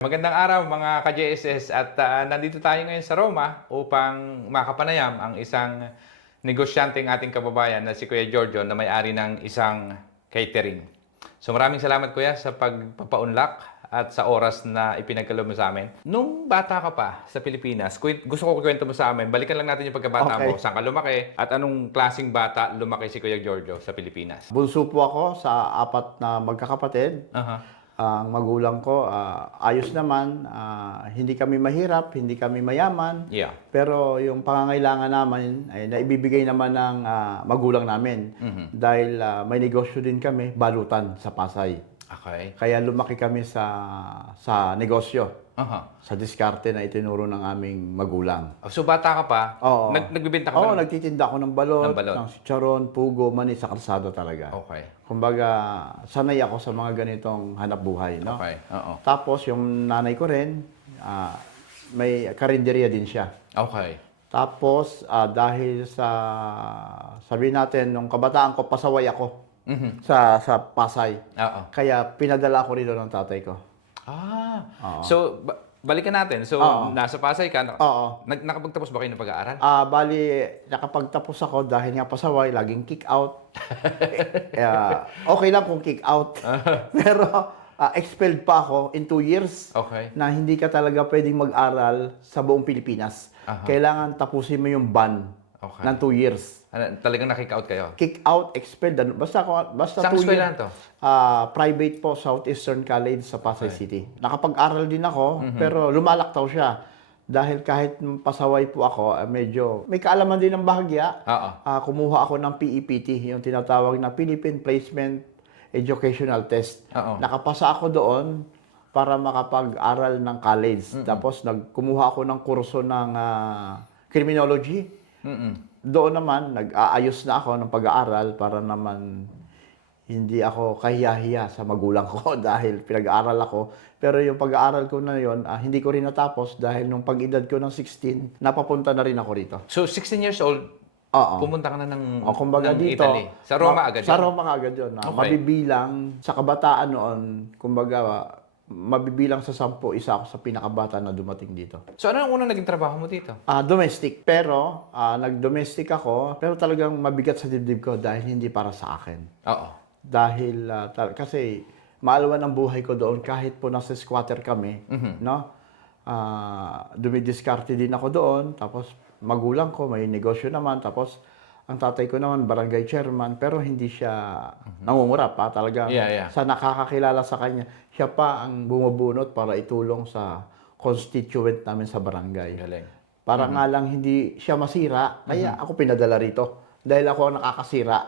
Magandang araw mga ka-JSS at nandito tayo ngayon sa Roma upang makapanayam ang isang negosyanteng ating kababayan na si Kuya Giorgio na may-ari ng isang catering. So maraming salamat Kuya sa pagpapaunlak at sa oras na ipinagkaloob mo sa amin. Nung bata ka pa sa Pilipinas, gusto ko kwento mo sa amin, balikan lang natin yung pagkabata mo, saan ka lumaki at anong klaseng bata lumaki si Kuya Giorgio sa Pilipinas. Bunso po ako sa 4 na magkakapatid. Ang magulang ko, ayos naman. Hindi kami mahirap, hindi kami mayaman. Yeah. Pero yung pangangailangan namin ay naibibigay naman ng magulang namin. Dahil may negosyo din kami, balutan sa Pasay. Okay. Kaya lumaki kami sa negosyo. Sa diskarte na itinuro ng aming magulang. So bata ka pa, Oo. nagbibenta ka ba? Oo, nagtitinda ako ng balot, Ng balot. ng chicharon, pugo, mani sa kalsada talaga. Okay. Kumbaga, sanay ako sa mga ganitong hanap buhay, no? Okay. Oo. Tapos, yung nanay ko rin, may karinderya din siya. Okay. Tapos, dahil sa, sabihin natin, nung kabataan ko, pasaway ako sa Pasay. Oo. Kaya, pinadala ko rito ng tatay ko. Oo. So, balikan natin. So, Oo. nasa Pasay ka. Oo. Nakapagtapos ba kayo ng pag-aaral? Bali, nakapagtapos ako dahil nga pasaway, laging kick out. Okay lang kung kick out. Pero, expelled pa ako in 2 years. Okay. Na hindi ka talaga pwedeng mag-aral sa buong Pilipinas. Kailangan tapusin mo yung ban Okay. ng 2 years. Talagang nakik out kayo? Kick out, expelled. Basta Saan 2 eskwelahan years. to? Private po, Southeastern College sa Pasay City. Nakapag-aral din ako, pero lumalaktaw siya. Dahil kahit pasaway po ako, medyo may kaalaman din ng bahagya. Oo. Kumuha ako ng PEPT, yung tinatawag na Philippine Placement Educational Test. Oo. Nakapasa ako doon para makapag-aral ng college. Tapos kumuha ako ng kurso ng criminology. Doon naman, nag-aayos na ako ng pag-aaral para naman hindi ako kahiya-hiya sa magulang ko dahil pinag-aaral ako. Pero yung pag-aaral ko na yun, hindi ko rin natapos dahil nung pag-edad ko ng 16, napapunta na rin ako rito. So, 16 years old, Oo. pumunta ka na ng, Kumbaga ng dito, Italy. Sa Roma agad Sa yun? Roma agad yun. Okay. Mabibilang sa kabataan noon, kumbaga, mabibilang sa 10, isa ako sa pinakabata na dumating dito. So, ano ang unang naging trabaho mo dito? Domestic. Pero, nag-domestic ako, pero talagang mabigat sa dibdib ko dahil hindi para sa akin. Oo. Dahil, kasi, maalawan ang buhay ko doon kahit po nasa squatter kami, no? Dumidiskarte din ako doon, tapos magulang ko, may negosyo naman, tapos ang tatay ko naman, barangay chairman, pero hindi siya nangungurap pa. Talaga, sa nakakakilala sa kanya, siya pa ang bumubunot para itulong sa constituent namin sa barangay. Galing. Para nga lang hindi siya masira, kaya ako pinadala rito. Dahil ako ang nakakasira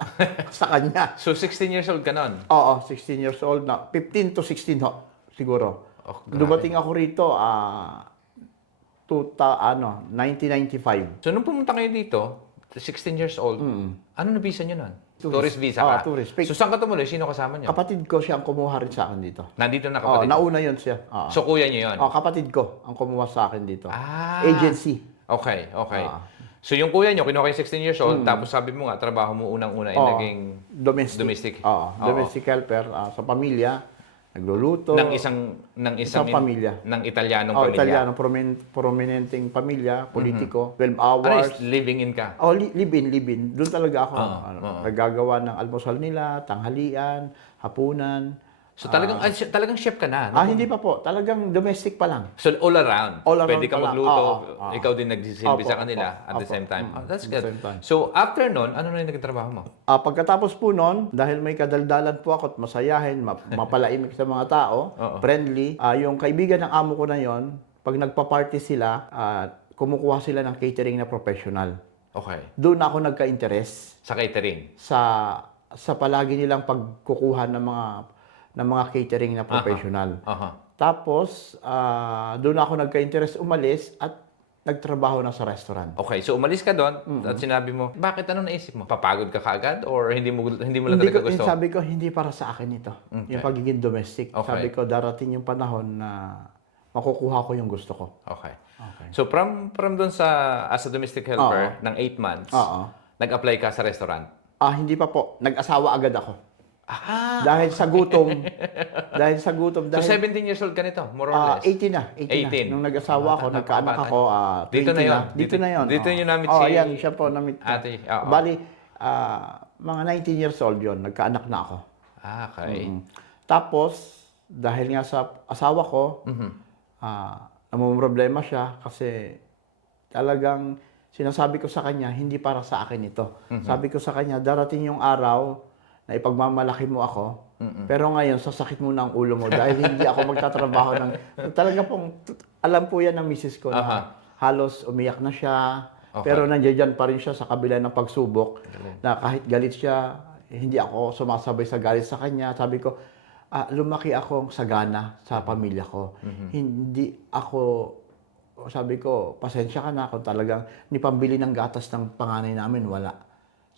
sa kanya. So, 16 years old ka nun? Oo, 16 years old na. 15 to 16 ho, siguro. Oh, grabe. Dumating ako rito, 1995. So, nung pumunta kayo dito, 16 years old, ano na visa nyo nun? Tourist visa ka? Tourist. So, saan ka tumuloy? Sino kasama nyo? Kapatid ko siya ang kumuha rin sa akin dito. Nandito na Oo, kapatid? nauna yun siya. Oo. So, kuya nyo yun? Kapatid ko ang kumuha sa akin dito. Agency. Okay, okay. So, yung kuya nyo, kinuha kayo 16 years old, tapos sabi mo nga, trabaho mo unang-una ay naging domestic. Oo, domestic helper sa pamilya, nagluluto. ng isang pamilya. ng Italianong pamilya. Italiano, prominenteng pamilya, politiko, 12 Ano hours. is living in ka? Live-in. Doon talaga ako. Naggagawa ng almusal nila, tanghalian, hapunan. So, talagang chef ka na? No? Hindi pa po. Talagang domestic pa lang. So, all around. All around Pwede ka pala. magluto. Oo. Ikaw din nagsisilbi Opo, sa kanila at the opo. same time. That's At the good. same time. So, after nun, ano na yung naging trabaho mo? Pagkatapos po noon, dahil may kadaldalan po ako at masayahin, mapalaimik sa mga tao, friendly, yung kaibigan ng amo ko na yon, pag nagpa-party sila, kumukuha sila ng catering na professional. Okay. Doon ako nagka-interest Sa catering? sa palagi nilang pagkukuha ng mga catering na professional. Tapos, doon ako nagka-interest umalis at nagtrabaho na sa restaurant. Okay, so umalis ka doon at sinabi mo, bakit ano naisip mo? Papagod ka kaagad or hindi mo lang talaga gusto? Sabi ko, hindi para sa akin ito. Okay. Yung pagiging domestic. Okay. Sabi ko, darating yung panahon na makukuha ko yung gusto ko. Okay. So from doon as a domestic helper ng 8 months, Oo. nag-apply ka sa restaurant? Hindi pa po. Nag-asawa agad ako. Dahil sa gutom, dahil sa gutom, So, dahil 17 years old ka nito, more or less? 18 na, 18 na. 18. Nung nag-asawa ako, Bata, nagkaanak bata. ako, Dito 20 na yun. Dito na yun. Dito yun na-meet Oh, si yan, siya po na-meet ko. ate. Oo. Bali, mga 19 years old yun, nagkaanak na ako. Okay. Tapos, dahil nga sa asawa ko, namumroblema siya kasi talagang sinasabi ko sa kanya, hindi para sa akin ito. Sabi ko sa kanya, darating yung araw na ipagmamalaki mo ako, pero ngayon, sasakit mo na ang ulo mo dahil hindi ako magtatrabaho ng... Talaga pong, alam po yan ng misis ko na halos umiyak na siya, pero nandiyan pa rin siya sa kabila ng pagsubok, na kahit galit siya, hindi ako sumasabay sa galit sa kanya. Sabi ko, lumaki akong sagana sa pamilya ko. Hindi ako, sabi ko, pasensya ka na kung talagang ni pambili ng gatas ng panganay namin, wala.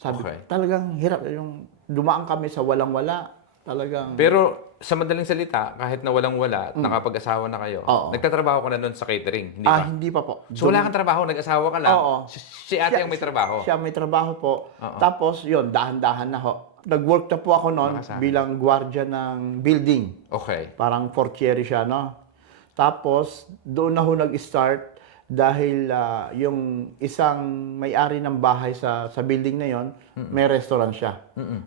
Sabi ko, talagang hirap. Yung dumaan kami sa walang-wala, talagang... Pero sa madaling salita, kahit na walang-wala, nakapag-asawa na kayo, nagtatrabaho ka na doon sa catering, hindi ba? Hindi pa po. So wala kang trabaho, nag-asawa ka lang? Oo. Si ate ang may trabaho? Siya may trabaho po. Tapos, yun, dahan-dahan na ho. Nag-work na po ako noon bilang gwardiya ng building. Okay. Parang portiere siya, no? Tapos, doon na ho nag-start dahil yung isang may-ari ng bahay sa building na yon, may restaurant siya.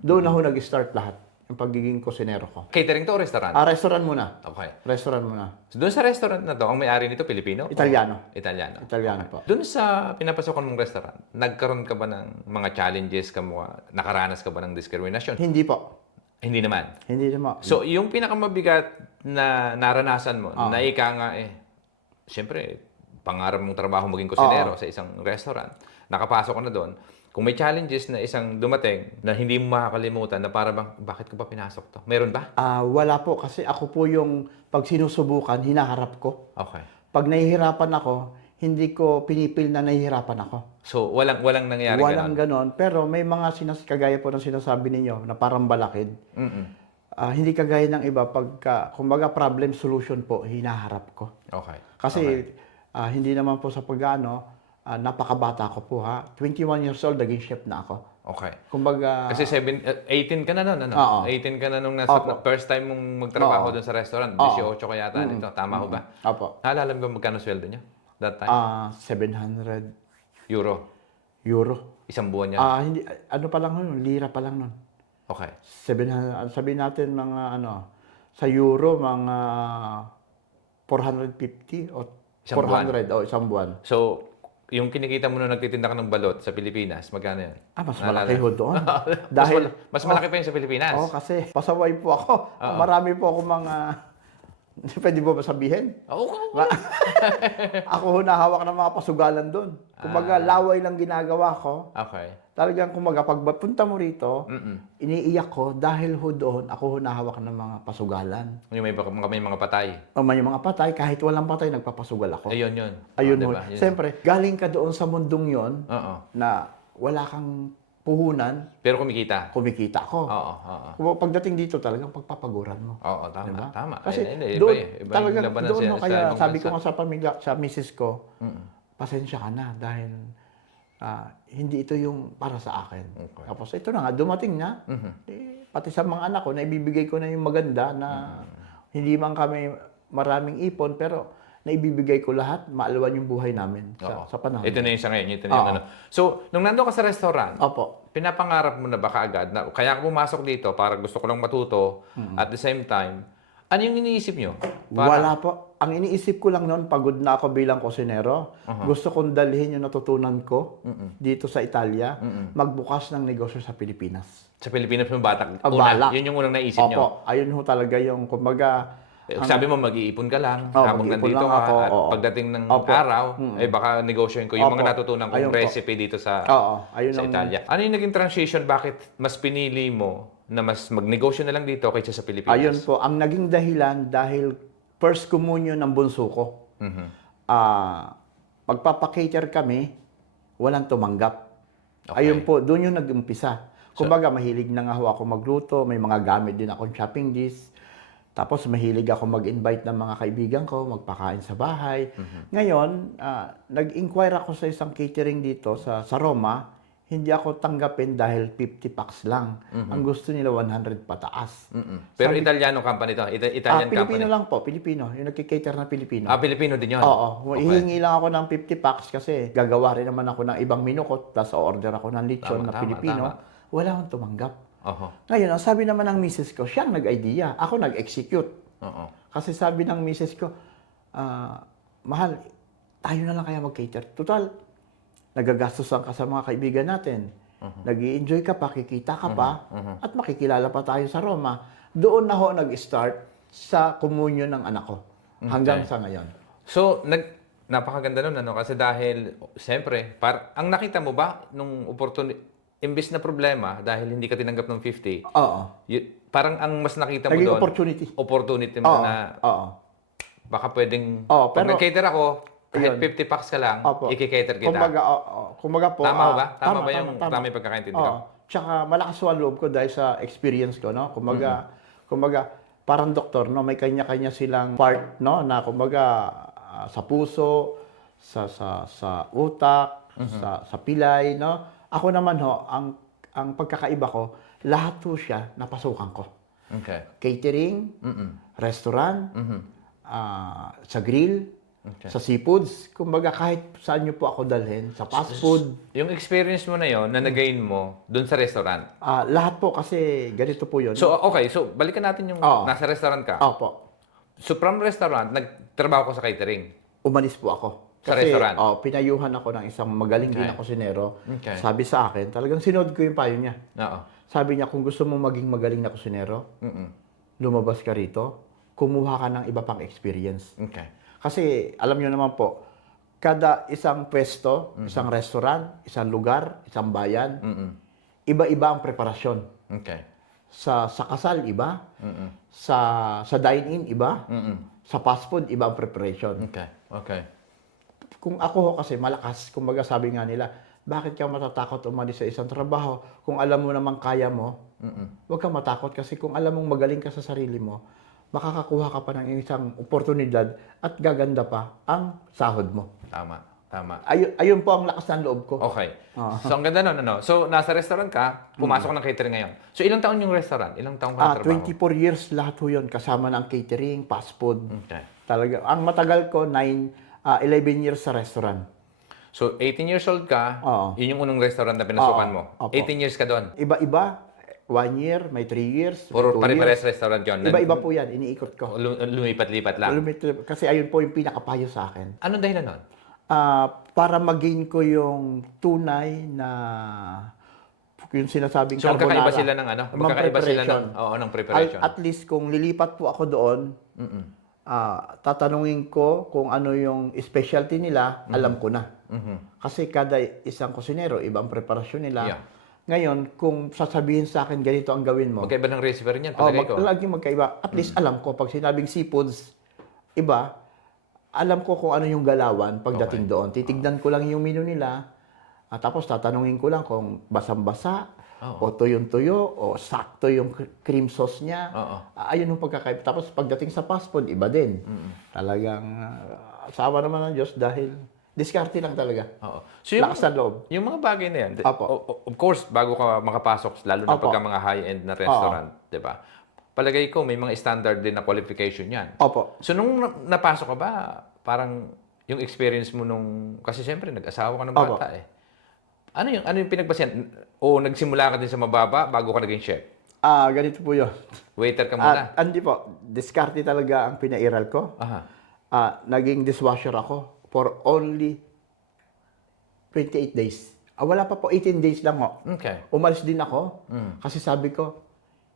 Doon na ho nag-start lahat, yung pagiging kusinero ko. Catering to o restaurant? Restaurant muna. Okay. Restaurant muna. So doon sa restaurant na to, ang may-ari nito, Pilipino? Italiano. Italiano. Italiano po. Doon sa pinapasokan mong restaurant, nagkaroon ka ba ng mga challenges ka mo, nakaranas ka ba ng diskriminasyon? Hindi po. Hindi naman. Hindi naman. So, yung pinakamabigat na naranasan mo, na ika nga siyempre, pangarap mong trabaho maging kusinero sa isang restaurant, nakapasok ka na doon, kung may challenges na isang dumating na hindi mo makakalimutan na para bang, bakit ko ba pinasok to? Meron ba? Wala po kasi ako po yung pag sinusubukan, hinaharap ko. Okay. Pag nahihirapan ako, hindi ko pinipil na nahihirapan ako. So, walang nangyari Walang ganon. Pero may mga kagaya po ng sinasabi ninyo na parang balakid. Hindi kagaya ng iba. Pagka, kumbaga problem solution po, hinaharap ko. Okay. Kasi hindi naman po sa napakabata ko po ha. 21 years old, naging chef na ako. Okay. Kumbaga... Kasi 18 ka na noon, ano? Oo. 18 ka na nung first time mong magtrabaho doon sa restaurant. 18 ka yata nito. Tama ho ba? Opo. Naalala mo ba magkano sweldo niyo? That time? 700 Euro. euro. Isang buwan yan. Hindi, ano pa lang nun, lira pa lang nun. Okay. 700, sabihin natin mga sa euro, mga 450 o Isang 400 o isang buwan. So, yung kinikita mo nung nagtitinda ka ng balot sa Pilipinas, magkano yan? Mas Naalala? malaki ho doon. Dahil, mas malaki pa yun sa Pilipinas? kasi pasaway po ako. Marami po ako mga, pwede ba sabihin? Oo. Ako ho nahawak ng mga pasugalan doon. Kumbaga, laway lang ginagawa ko. Okay. Talagang kumbaga, pag punta mo rito, iniiyak ko dahil ho doon, ako ho nahawak ng mga pasugalan. Yung may mga patay. O may mga patay, kahit walang patay, nagpapasugal ako. Ayun yun. Ayun diba? ho. Siyempre, galing ka doon sa mundong yon na wala kang puhunan, Pero kumikita. kumikita ako. Oo. Pagdating dito, talagang pagpapaguran mo. Oo, tama. Diba? Tama. Kasi Iba doon, iba talagang yung labanan doon sa ho, kaya ibang sabi bansa. ko nga sa pamilya, sa misis ko, pasensya ka na dahil hindi ito yung para sa akin. Okay. Tapos ito na nga, dumating na. Pati sa mga anak ko, naibibigay ko na yung maganda na hindi man kami maraming ipon, pero naibibigay ko lahat, maalawan yung buhay namin sa panahon. Ito na yung sa ngayon. Ito na yung ano. So, nung nandun ka sa restaurant, Opo. pinapangarap mo na ba kaagad na kaya ako pumasok dito para gusto ko lang matuto at the same time, ano yung iniisip nyo? Wala po. Ang iniisip ko lang noon, pagod na ako bilang kusinero. Gusto kong dalhin yung natutunan ko dito sa Italia, magbukas ng negosyo sa Pilipinas. Sa Pilipinas mo batak, Balak. yun yung unang naisip nyo. Opo, ayun ho talaga yung, kumbaga, Sabi mo, mag-iipon ka lang Oo, habang mag-iipon nandito lang ka ako, at oo. pagdating ng Opo. araw, baka negosyoin ko yung mga Opo. natutunan Ayun kong po. recipe dito sa ayun sa ang- Italia. Ano yung naging transition? Bakit mas pinili mo na mas magnegosyo na lang dito kaysa sa Pilipinas? Ayun po, ang naging dahilan dahil first communion ng bunso ko. Magpapakater kami, walang tumanggap. Okay. Ayun po, doon yung nag-umpisa. Kumbaga, mahilig na nga ho ako magluto, may mga gamit din akong shopping dish. Tapos mahilig ako mag-invite ng mga kaibigan ko, magpakain sa bahay. Ngayon, nag-inquire ako sa isang catering dito sa Roma. hindi ako tanggapin dahil 50 packs lang. Ang gusto nila 100 pataas. Pero Italiano company to, Italian Pilipino company. lang po, Pilipino. Yung nagkikater na Pilipino. Pilipino din yun? Oo. Okay. Hihingi lang ako ng 50 packs kasi gagawa rin naman ako ng ibang minukot. Tapos order ako ng lechon na Pilipino. Wala akong tumanggap. Oho. Ngayon, ang sabi naman ng misis ko, siyang nag-idea. Ako nag-execute. Oo. Kasi sabi ng misis ko, mahal, tayo na lang kaya mag-cater. Total, nagagastusan ka sa mga kaibigan natin. Nag-i-enjoy ka pa, kikita ka pa, at makikilala pa tayo sa Roma. Doon na ho nag-start sa communion ng anak ko. Hanggang sa ngayon. So, napakaganda nun, ano? Kasi dahil, siyempre, ang nakita mo ba nung opportunity, imbis na problema, dahil hindi ka tinanggap ng 50, Oo. parang ang mas nakita mo Naging doon, opportunity. mo Oo. na Oo. baka pwedeng, Oo, pag pero- nag-cater ako, kahit Ayun. 50 packs ka lang, Opo. i-cater kita. Kumbaga po. Tama ba? Tama ba yung pagkakaintindi ko? Oo. Tsaka malakas ang loob ko dahil sa experience ko, no? Kumbaga, parang doktor, no? May kanya-kanya silang part, no? Na kumbaga, sa puso, sa utak, sa pilay, no? Ako naman ho, ang pagkakaiba ko, lahat ho siya napasukan ko. Okay. Catering, restaurant, sa grill, sa seafoods. Kumbaga kahit saan nyo po ako dalhin, sa fast food. Yung experience mo na yon na nagain mo doon sa restaurant. Lahat po kasi ganito po yun. So, okay. So, balikan natin yung Oo. nasa restaurant ka. Opo. So, from restaurant, nagtrabaho ko sa catering. Umalis po ako. Sa restaurant? Pinayuhan ako ng isang magaling din na kusinero. Okay. Sabi sa akin, talagang sinod ko yung payo niya. Oo. Sabi niya, kung gusto mo maging magaling na kusinero, lumabas ka rito, kumuha ka ng iba pang experience. Okay. Kasi alam niyo naman po, kada isang pwesto, isang restaurant, isang lugar, isang bayan, iba-iba ang preparasyon. Okay. Sa kasal, iba. Sa dine-in, iba. Sa fast food, iba ang preparation. Okay. Okay. Kung ako ho kasi malakas, kumbaga sabi nga nila, bakit ka matatakot umalis sa isang trabaho kung alam mo naman kaya mo? Huwag kang matakot kasi kung alam mong magaling ka sa sarili mo, makakakuha ka pa ng isang oportunidad at gaganda pa ang sahod mo. Tama. Tama. Ayun po ang lakas ng loob ko. Okay. So, ang ganda nun, ano? So, nasa restaurant ka, pumasok ka ng catering ngayon. So, ilang taon yung restaurant? Ilang taon ka nagtrabaho? 24 years lahat ho yun, kasama ng catering, fast food. Okay. Talaga. Ang matagal ko, 11 years sa restaurant. So, 18 years old ka, Oo. yun yung unang restaurant na pinasukan mo. Opo. 18 years ka doon. Iba-iba, 1 year, may 3 years, may Puro 2 pare-pares years. restaurant yun. Iba-iba po yan, iniikot ko. Lumipat-lipat lang. Kasi ayun po yung pinakapayo sa akin. Anong dahilan nun? Para maging ko yung tunay na yung sinasabing So, magkakaiba carbonara. sila ng ano? Ng Magkakaiba sila ng, preparation. ng preparation. At least kung lilipat po ako doon, tatanungin ko kung ano yung specialty nila, alam ko na. Kasi kada isang kusinero, ibang preparasyon nila. Yeah. Ngayon, kung sasabihin sa akin, ganito ang gawin mo. Magkaiba ng recipe rin yan, palagay ko. Laging magkaiba. At least alam ko, pag sinabing seafoods, iba, alam ko kung ano yung galawan pagdating doon. Titignan ko lang yung menu nila, tapos tatanungin ko lang kung basang-basa, o tuyong-tuyo, o sakto yung cream sauce niya. Ayun yung pagkakaiba. Tapos pagdating sa fast food, iba din. Talagang asawa naman ng Diyos dahil diskarte lang talaga. Oo. So, yung, Lakas ng loob. yung mga bagay na yan, Opo. of course, bago ka makapasok, lalo na Opo. pagka mga high-end na restaurant, di ba? Palagay ko, may mga standard din na qualification yan. Opo. So, nung napasok ka ba, parang yung experience mo nung, kasi siyempre, nag-asawa ka ng bata eh. Ano yung pinagbasihan? O nagsimula ka din sa mababa bago ka naging chef? Ganito po yun. Waiter ka muna? Hindi po. Diskarte talaga ang pinairal ko. Aha. Naging dishwasher ako for only 28 days. Wala pa po, 18 days lang ho. Okay. Umalis din ako kasi sabi ko,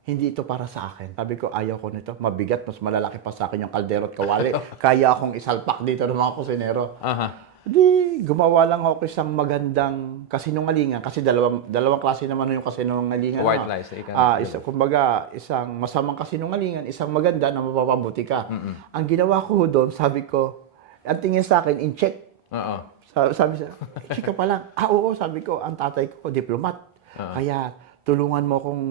hindi ito para sa akin. Sabi ko, ayaw ko nito. Mabigat, mas malalaki pa sa akin yung kaldero at kawali. Kaya akong isalpak dito ng mga kusinero. Aha. Di, gumawa lang ako isang magandang kasinungalingan. Kasi dalawang klase naman yung kasinungalingan. White lies. Kumbaga, isang masamang kasinungalingan, isang maganda na mapapabuti ka. Ang ginawa ko doon, sabi ko, ang tingin sa akin, in-check. Oo. Sabi siya, check ka pa lang. Oo, sabi ko, ang tatay ko, diplomat. Kaya tulungan mo akong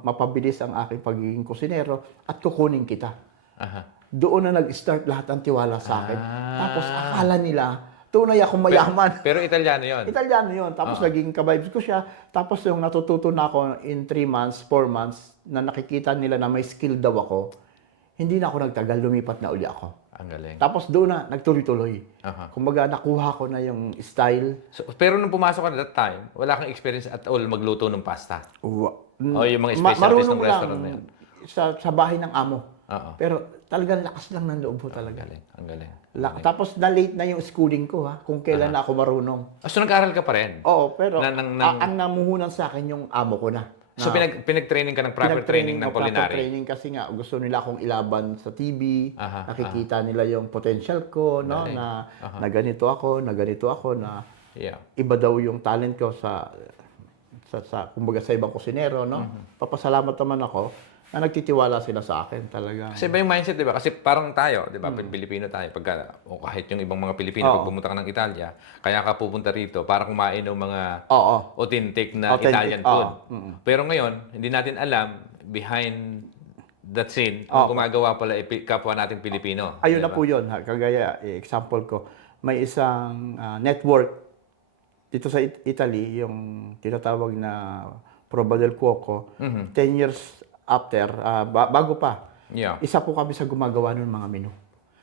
mapabilis ang aking pagiging kusinero at kukunin kita. Aha. Doon na nag-start lahat ang tiwala sa akin. Tapos akala nila, tunay akong mayaman. Pero Italiano yun. Italiano yun. Tapos naging ka-vibes ko siya. Tapos yung natututo na ako in 3 months, 4 months, na nakikita nila na may skill daw ako, hindi na ako nagtagal, lumipat na uli ako. Ang galing. Tapos doon na, nagtuloy-tuloy. Aha. Kumbaga, nakuha ko na yung style. So, pero nung pumasok ka na that time, wala kang experience at all magluto ng pasta. O yung mga specialties Marunong ng restaurant na lang yun. sa bahay ng amo. Oo. Pero talagang lakas lang ng loob ko Ang talaga. galing. Ang galing. Tapos na-late na yung schooling ko ha, kung kailan na ako marunong. So, nag-aral ka pa rin? Oo, pero Ng- ang namuhunan sa akin yung amo ko na. So, pinag-training ka ng proper training ng proper culinary? training kasi nga gusto nila akong ilaban sa TV, Aha, nakikita nila yung potential ko, no, Galing. na ganito ako, na Yeah. iba daw yung talent ko sa kumbaga sa ibang kusinero, no. Papasalamat naman ako na nagtitiwala sila sa akin talaga. Kasi iba yung mindset, di ba? Kasi parang tayo, di ba? Pilipino tayo. O kahit yung ibang mga Pilipino, pag pumunta ka ng Italia, kaya ka pupunta rito para kumain ng mga Oo. authentic na Authentic, Italian food. oo. Pero ngayon, hindi natin alam behind that scene, kung gumagawa pala kapwa natin Pilipino. Ayun di na ba? po yun. Ha. Kagaya, example ko, may isang network dito sa Italy, yung tinatawag na Prova del Cuoco, 10 years after, bago pa, Yeah. isa po kami sa gumagawa ng mga menu.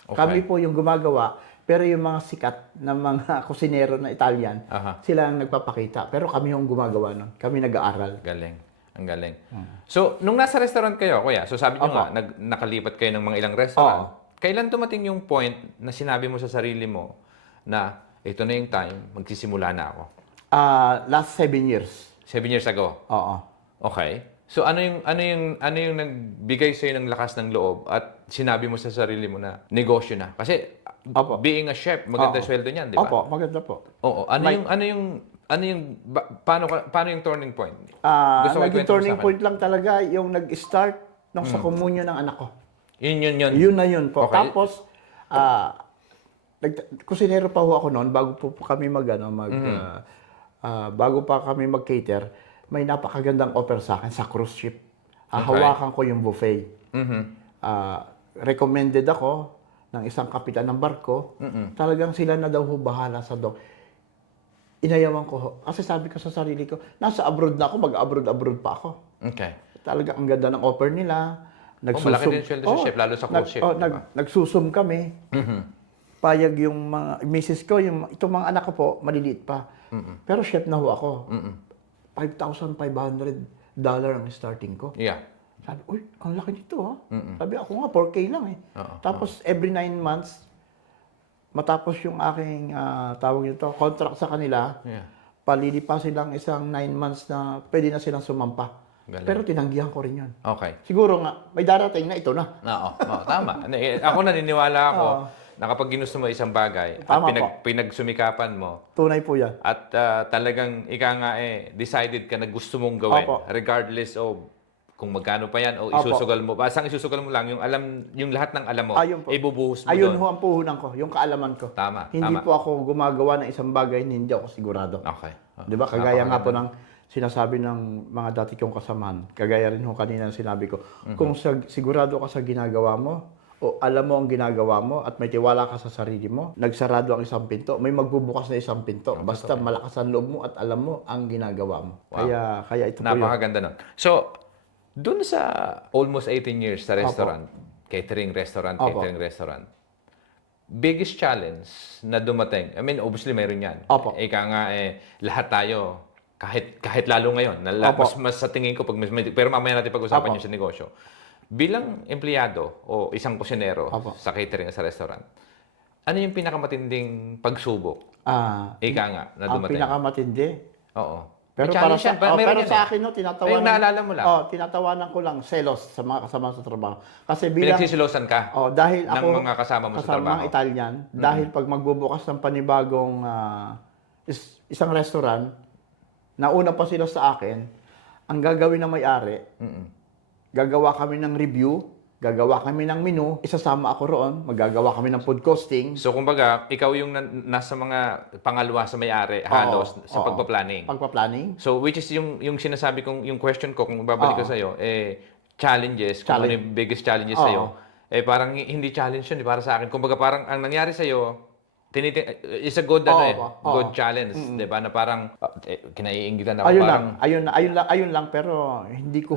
Okay. Kami po yung gumagawa, pero yung mga sikat na mga kusinero na Italian, Aha. sila ang nagpapakita. Pero kami yung gumagawa nun. Kami nag-aaral. Galing. Ang galing. So, nung nasa restaurant kayo, kuya, so sabi nyo Opo. nga, nakalipat kayo ng mga ilang restaurant. Kailan dumating yung point na sinabi mo sa sarili mo na ito na yung time, magsisimula na ako? Last 7 years. 7 years ago. Oo. Okay. So ano yung nagbigay sa ng lakas ng loob at sinabi mo sa sarili mo na negosyo na? Kasi Opo. being a chef, maganda sweldo niyan, di ba? Opo, maganda po. Oo. Paano yung turning point? Gusto ko Naging ikwento mo turning sa akin. point lang talaga yung nag-start nung sa komunyo ng anak ko. Yun. Yun na yun po. Okay. Tapos, kusinero pa ho ako noon bago po kami bago pa kami mag-cater, may napakagandang offer sa akin sa cruise ship. Hawakan ko yung buffet. Recommended ako ng isang kapitan ng barko. Talagang sila na daw ho bahala sa dock. Inayawan ko ho. Kasi sabi ko sa sarili ko, nasa abroad na ako, mag-abroad pa ako. Okay. Talaga ang ganda ng offer nila. Malaki din sweldo sa chef, lalo sa cruise ship. di ba? Nagsusum kami. Payag yung mga misis ko, itong mga anak ko po, maliliit pa. Pero chef na ho ako. $5,500 ang starting ko. Yeah. Sabi, uy, ang laki nito ha. Sabi, ako nga, 4K lang eh. Tapos every 9 months, matapos yung aking, tawag nito, contract sa kanila, Yeah. palilipasin lang isang 9 months na pwede na silang sumampa. Galing. Pero tinanggihan ko rin yun. Okay. Siguro nga, may darating na ito na. Oo, tama. Ako naniniwala ako na kapag ginusto mo isang bagay at Tama po. pinagsumikapan mo Tunay po yan. at talagang decided ka na gusto mong gawin Opo. regardless of kung magkano pa yan o Opo. isusugal mo. Basang isusugal mo lang yung lahat ng alam mo, Ayun po. ibubuhos mo Ayun doon. ho ang puhunan ko, yung kaalaman ko. Tama, Hindi tama. po ako gumagawa ng isang bagay, hindi ako sigurado. Okay. Di ba? Kagaya nga po ng sinasabi ng mga dati kong kasamahan. Kagaya rin ho kanina sinabi ko. Kung sigurado ka sa ginagawa mo, o alam mo ang ginagawa mo at may tiwala ka sa sarili mo, nagsarado ang isang pinto, may magbubukas na isang pinto. Basta malakas ang loob mo at alam mo ang ginagawa mo. Wow. Kaya ito po yun. Napakaganda nun. So, dun sa almost 18 years sa restaurant, catering restaurant, biggest challenge na dumating, I mean, obviously mayroon yan. Opo. Ika nga, lahat tayo, kahit lalo ngayon, Opo. mas sa tingin ko, pero mamaya natin pag-usapan Opo. yung sa negosyo. Bilang empleyado o isang kusinero Opo. sa catering sa restaurant, ano yung pinakamatinding pagsubok? Ika nga, na Ang dumating. pinakamatindi. Oo. Pero May para challenge sa, yan. Meron pero yan sa eh. akin, no, tinatawanan. Yung naalala mo lang. Tinatawanan ko lang selos sa mga kasama sa trabaho. Kasi bilang, Pinagsisilosan ka dahil ng ako, mga kasama mo sa trabaho. mga Italian, dahil pag magbubukas ng panibagong isang restaurant, nauna pa sila sa akin, ang gagawin ng may-ari, gagawa kami ng review, gagawa kami ng menu, isasama ako roon, magagawa kami ng food costing. So, kumbaga, ikaw yung nasa mga pangalawa sa may-ari, halos, sa pagpa-planning. Pagpa-planning. So, which is yung sinasabi kong, yung question ko, kung babalik ko sa'yo, challenges, kung ano yung biggest challenges sa'yo, parang hindi challenge yun, para sa akin. Kumbaga, parang ang nangyari sa'yo, It's a good, ano, Oo. good challenge, di ba? Na parang, kinaiingitan ako, Ayun parang, lang, ayun lang, pero hindi ko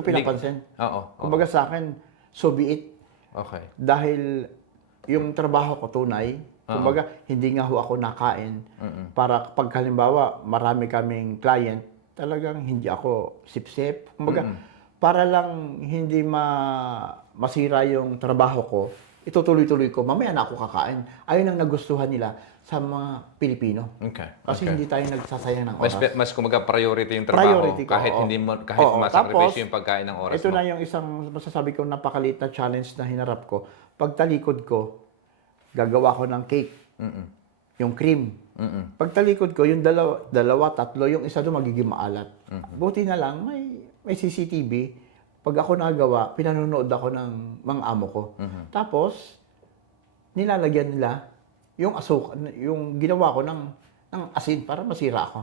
pinapansin. oo, Kumbaga sa akin, so be it. okay. Dahil yung trabaho ko tunay, kumbaga hindi nga ho ako nakain para pag halimbawa marami kaming client, talagang hindi ako sip-sip. Kumbaga para lang hindi masira yung trabaho ko, itutuloy-tuloy ko, mamaya na ako kakain. Ayun ang nagustuhan nila sa mga Pilipino. Okay. Kasi hindi tayo nagsasayang ng Mas, oras. mas kumaga priority yung trabaho, Priority ko, kahit oo. hindi mo, kahit Oo, masakripisyo tapos, yung pagkain ng oras ito mo. na yung isang masasabi ko napakaliit na challenge na hinarap ko. Pagtalikod ko, gagawa ko ng cake. Yung cream. Pagtalikod ko, yung dalawa, tatlo, yung isa doon magiging maalat. Buti na lang, may CCTV. Pag ako nagawa, pinanonood ako ng mga amo ko. Tapos, nilalagyan nila yung asukal, yung ginawa ko ng asin para masira ako.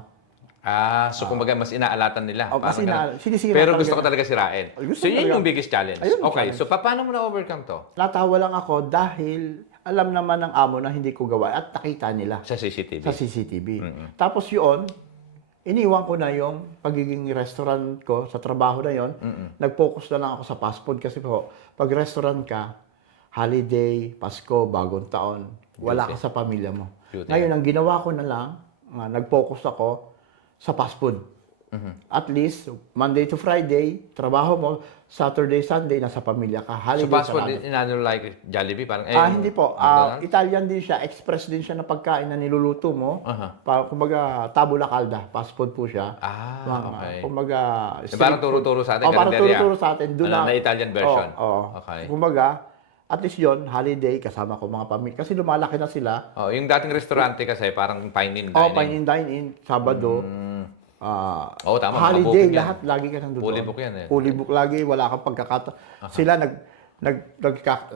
So kumbaga mas inaalatan nila. Oh, Parang kasi ganun. sinisira Pero talaga gusto ko nila. talaga sirain. Gusto So yun talaga. yung biggest challenge. Ayun yung Okay, challenge. so paano mo na-overcome to? Natawa lang ako dahil alam naman ng amo na hindi ko gawa at nakita nila Sa CCTV. sa CCTV. Tapos yun, iniwan ko na yung pagiging restaurant ko sa trabaho na yon. Nag-focus na lang ako sa fast food kasi po, pag restaurant ka, holiday, Pasko, bagong taon, wala ka sa pamilya mo. Duty. Ngayon, ang ginawa ko na lang, nag-focus ako sa fast food. At least, Monday to Friday, trabaho mo, Saturday, Sunday, nasa pamilya ka. Holiday, So fast food, sarado. inano like Jollibee? Parang, Hindi po. Italian din siya. Express din siya na pagkain na niluluto mo. Kumbaga, tabula calda. Fast food po siya. okay. Kumbaga, Parang turo-turo sa atin, parang kalendarya. turo-turo sa atin. Doon Na Italian version. Okay. Kumbaga, at least yon holiday, kasama ko mga pamilya. Kasi lumalaki na sila. Oh, yung dating restaurante kasi parang fine-in dining. Fine and dine-in, Sabado. Tama. Holiday, makabuking yan. lahat, lagi ka nandun. Fully book yan eh. Fully book lagi, wala kang Sila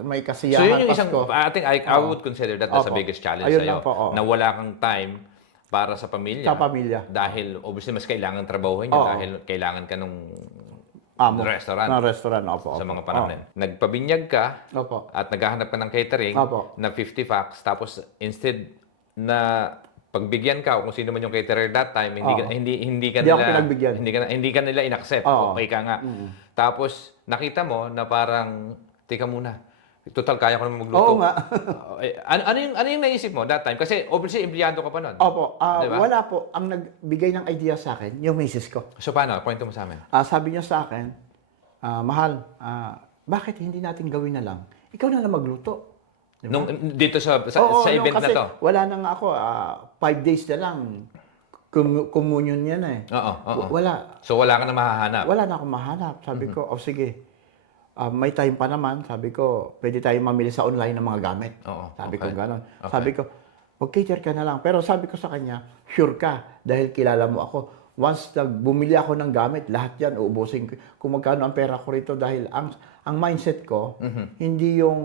may So kasiyahan, yun yung isang, Pasko. I would consider that as the Opo. biggest challenge Ayun sa'yo. lang po, oo. Na wala kang time para sa pamilya. Sa pamilya. Dahil obviously mas kailangan trabahuhin nyo Oo. dahil kailangan ka nung Amo. restaurant. Na restaurant, opo. Sa mga panahon na yun. Nagpabinyag ka Opo. at naghahanap ka ng catering Opo. na 50 packs tapos instead na pagbigyan ka o kung sino man yung caterer that time hindi ka Hindi ako pinagbigyan. hindi ka nila inaccept. Oo. Okay ka nga. Tapos nakita mo na parang tika muna. Total kaya ko naman magluto. Oo nga. ano yung naisip mo that time? Kasi obviously empleyado ka pa noon. Opo. Diba? Wala po. Ang nagbigay ng idea sa akin, yung misis ko. So paano? Kwento mo sa amin. Sabi niya sa akin, mahal, bakit hindi natin gawin na lang? Ikaw na lang magluto. Nung dito sa Oo, event kasi na to. wala na nga ako. 5 days na lang. Communion yan eh. Oo. Wala. So wala ka na mahahanap. Wala na akong mahanap. Sabi ko, sige. May time pa naman. Sabi ko, pwede tayong mamili sa online ng mga gamit. Oo, Sabi okay. ko gano'n. Okay. Sabi ko, mag-cater ka na lang. Pero sabi ko sa kanya, sure ka dahil kilala mo ako. Once bumili ako ng gamit, lahat yan, uubusin ko. Kung magkano ang pera ko rito dahil ang mindset ko, hindi yung,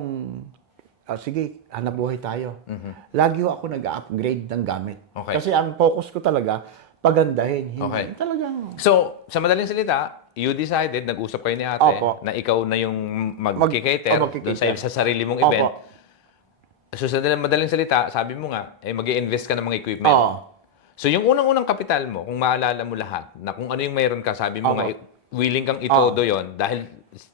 sige, hanap buhay tayo. Lagi ako nag-upgrade ng gamit. Okay. Kasi ang focus ko talaga, pagandahin. Hindi Okay. talagang... So, sa madaling salita, you decided, nag-usap kayo ni ate, Opo. na ikaw na yung mag-cater magki-cater. doon sa sarili mong Opo. event. So, sa madaling salita, sabi mo nga, mag-i-invest ka ng mga equipment. Oo. So, yung unang-unang kapital mo, kung maalala mo lahat, na kung ano yung mayroon ka, sabi mo Opo. nga, willing kang itodo yon dahil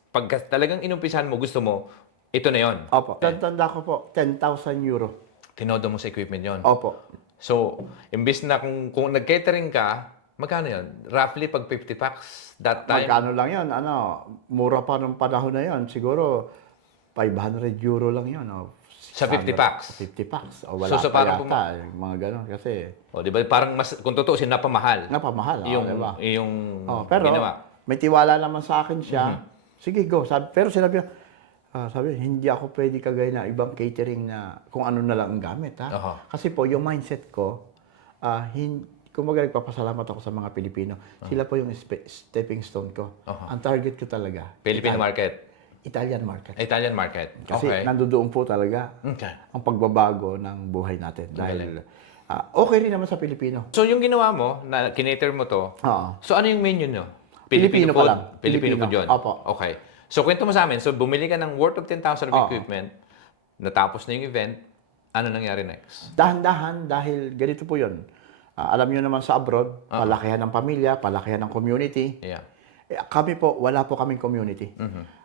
pag talagang inumpisahan mo, gusto mo, ito na yon. Opo. Tanda ko po, 10,000 euro. Tinodo mo sa equipment yon. Opo. So, imbis na kung nag-catering ka, magkano yun? Roughly pag 50 packs that time? Magkano lang yun? Mura pa nung panahon na yun. Siguro, 500 euro lang yun. Sa 50 packs? 50 packs. O wala So, pa parang yata. Mga ganon. Kasi, O, di ba? Parang mas, kung totoo, napamahal. napamahal. Yung, Diba? yung Pero, ginawa. may tiwala naman sa akin siya. Sige, go. Pero sinabi niya, sabi, hindi ako pwede kagaya na ibang catering na kung ano na lang ang gamit. Aha. Kasi po, yung mindset ko, kumbaga nagpapasalamat ako sa mga Pilipino. Sila po yung stepping stone ko. Ang target ko talaga, Filipino market. Italian market. Italian market. Kasi Okay. nandoon po talaga Okay. ang pagbabago ng buhay natin. Dahil okay rin naman sa Pilipino. So, yung ginawa mo, na kinater mo to, Oo. so ano yung menu nyo? Filipino pa food? lang. Filipino Filipino. food yun? Opo. Okay. So, kwento mo sa amin. So, bumili ka ng worth of 10,000 of Oo. equipment, natapos na yung event, Ano nangyari next? Dahan-dahan dahil ganito po yun. Alam niyo naman sa abroad, palakihan ng pamilya, palakihan ng community. Yeah. Kami po, wala po kaming community.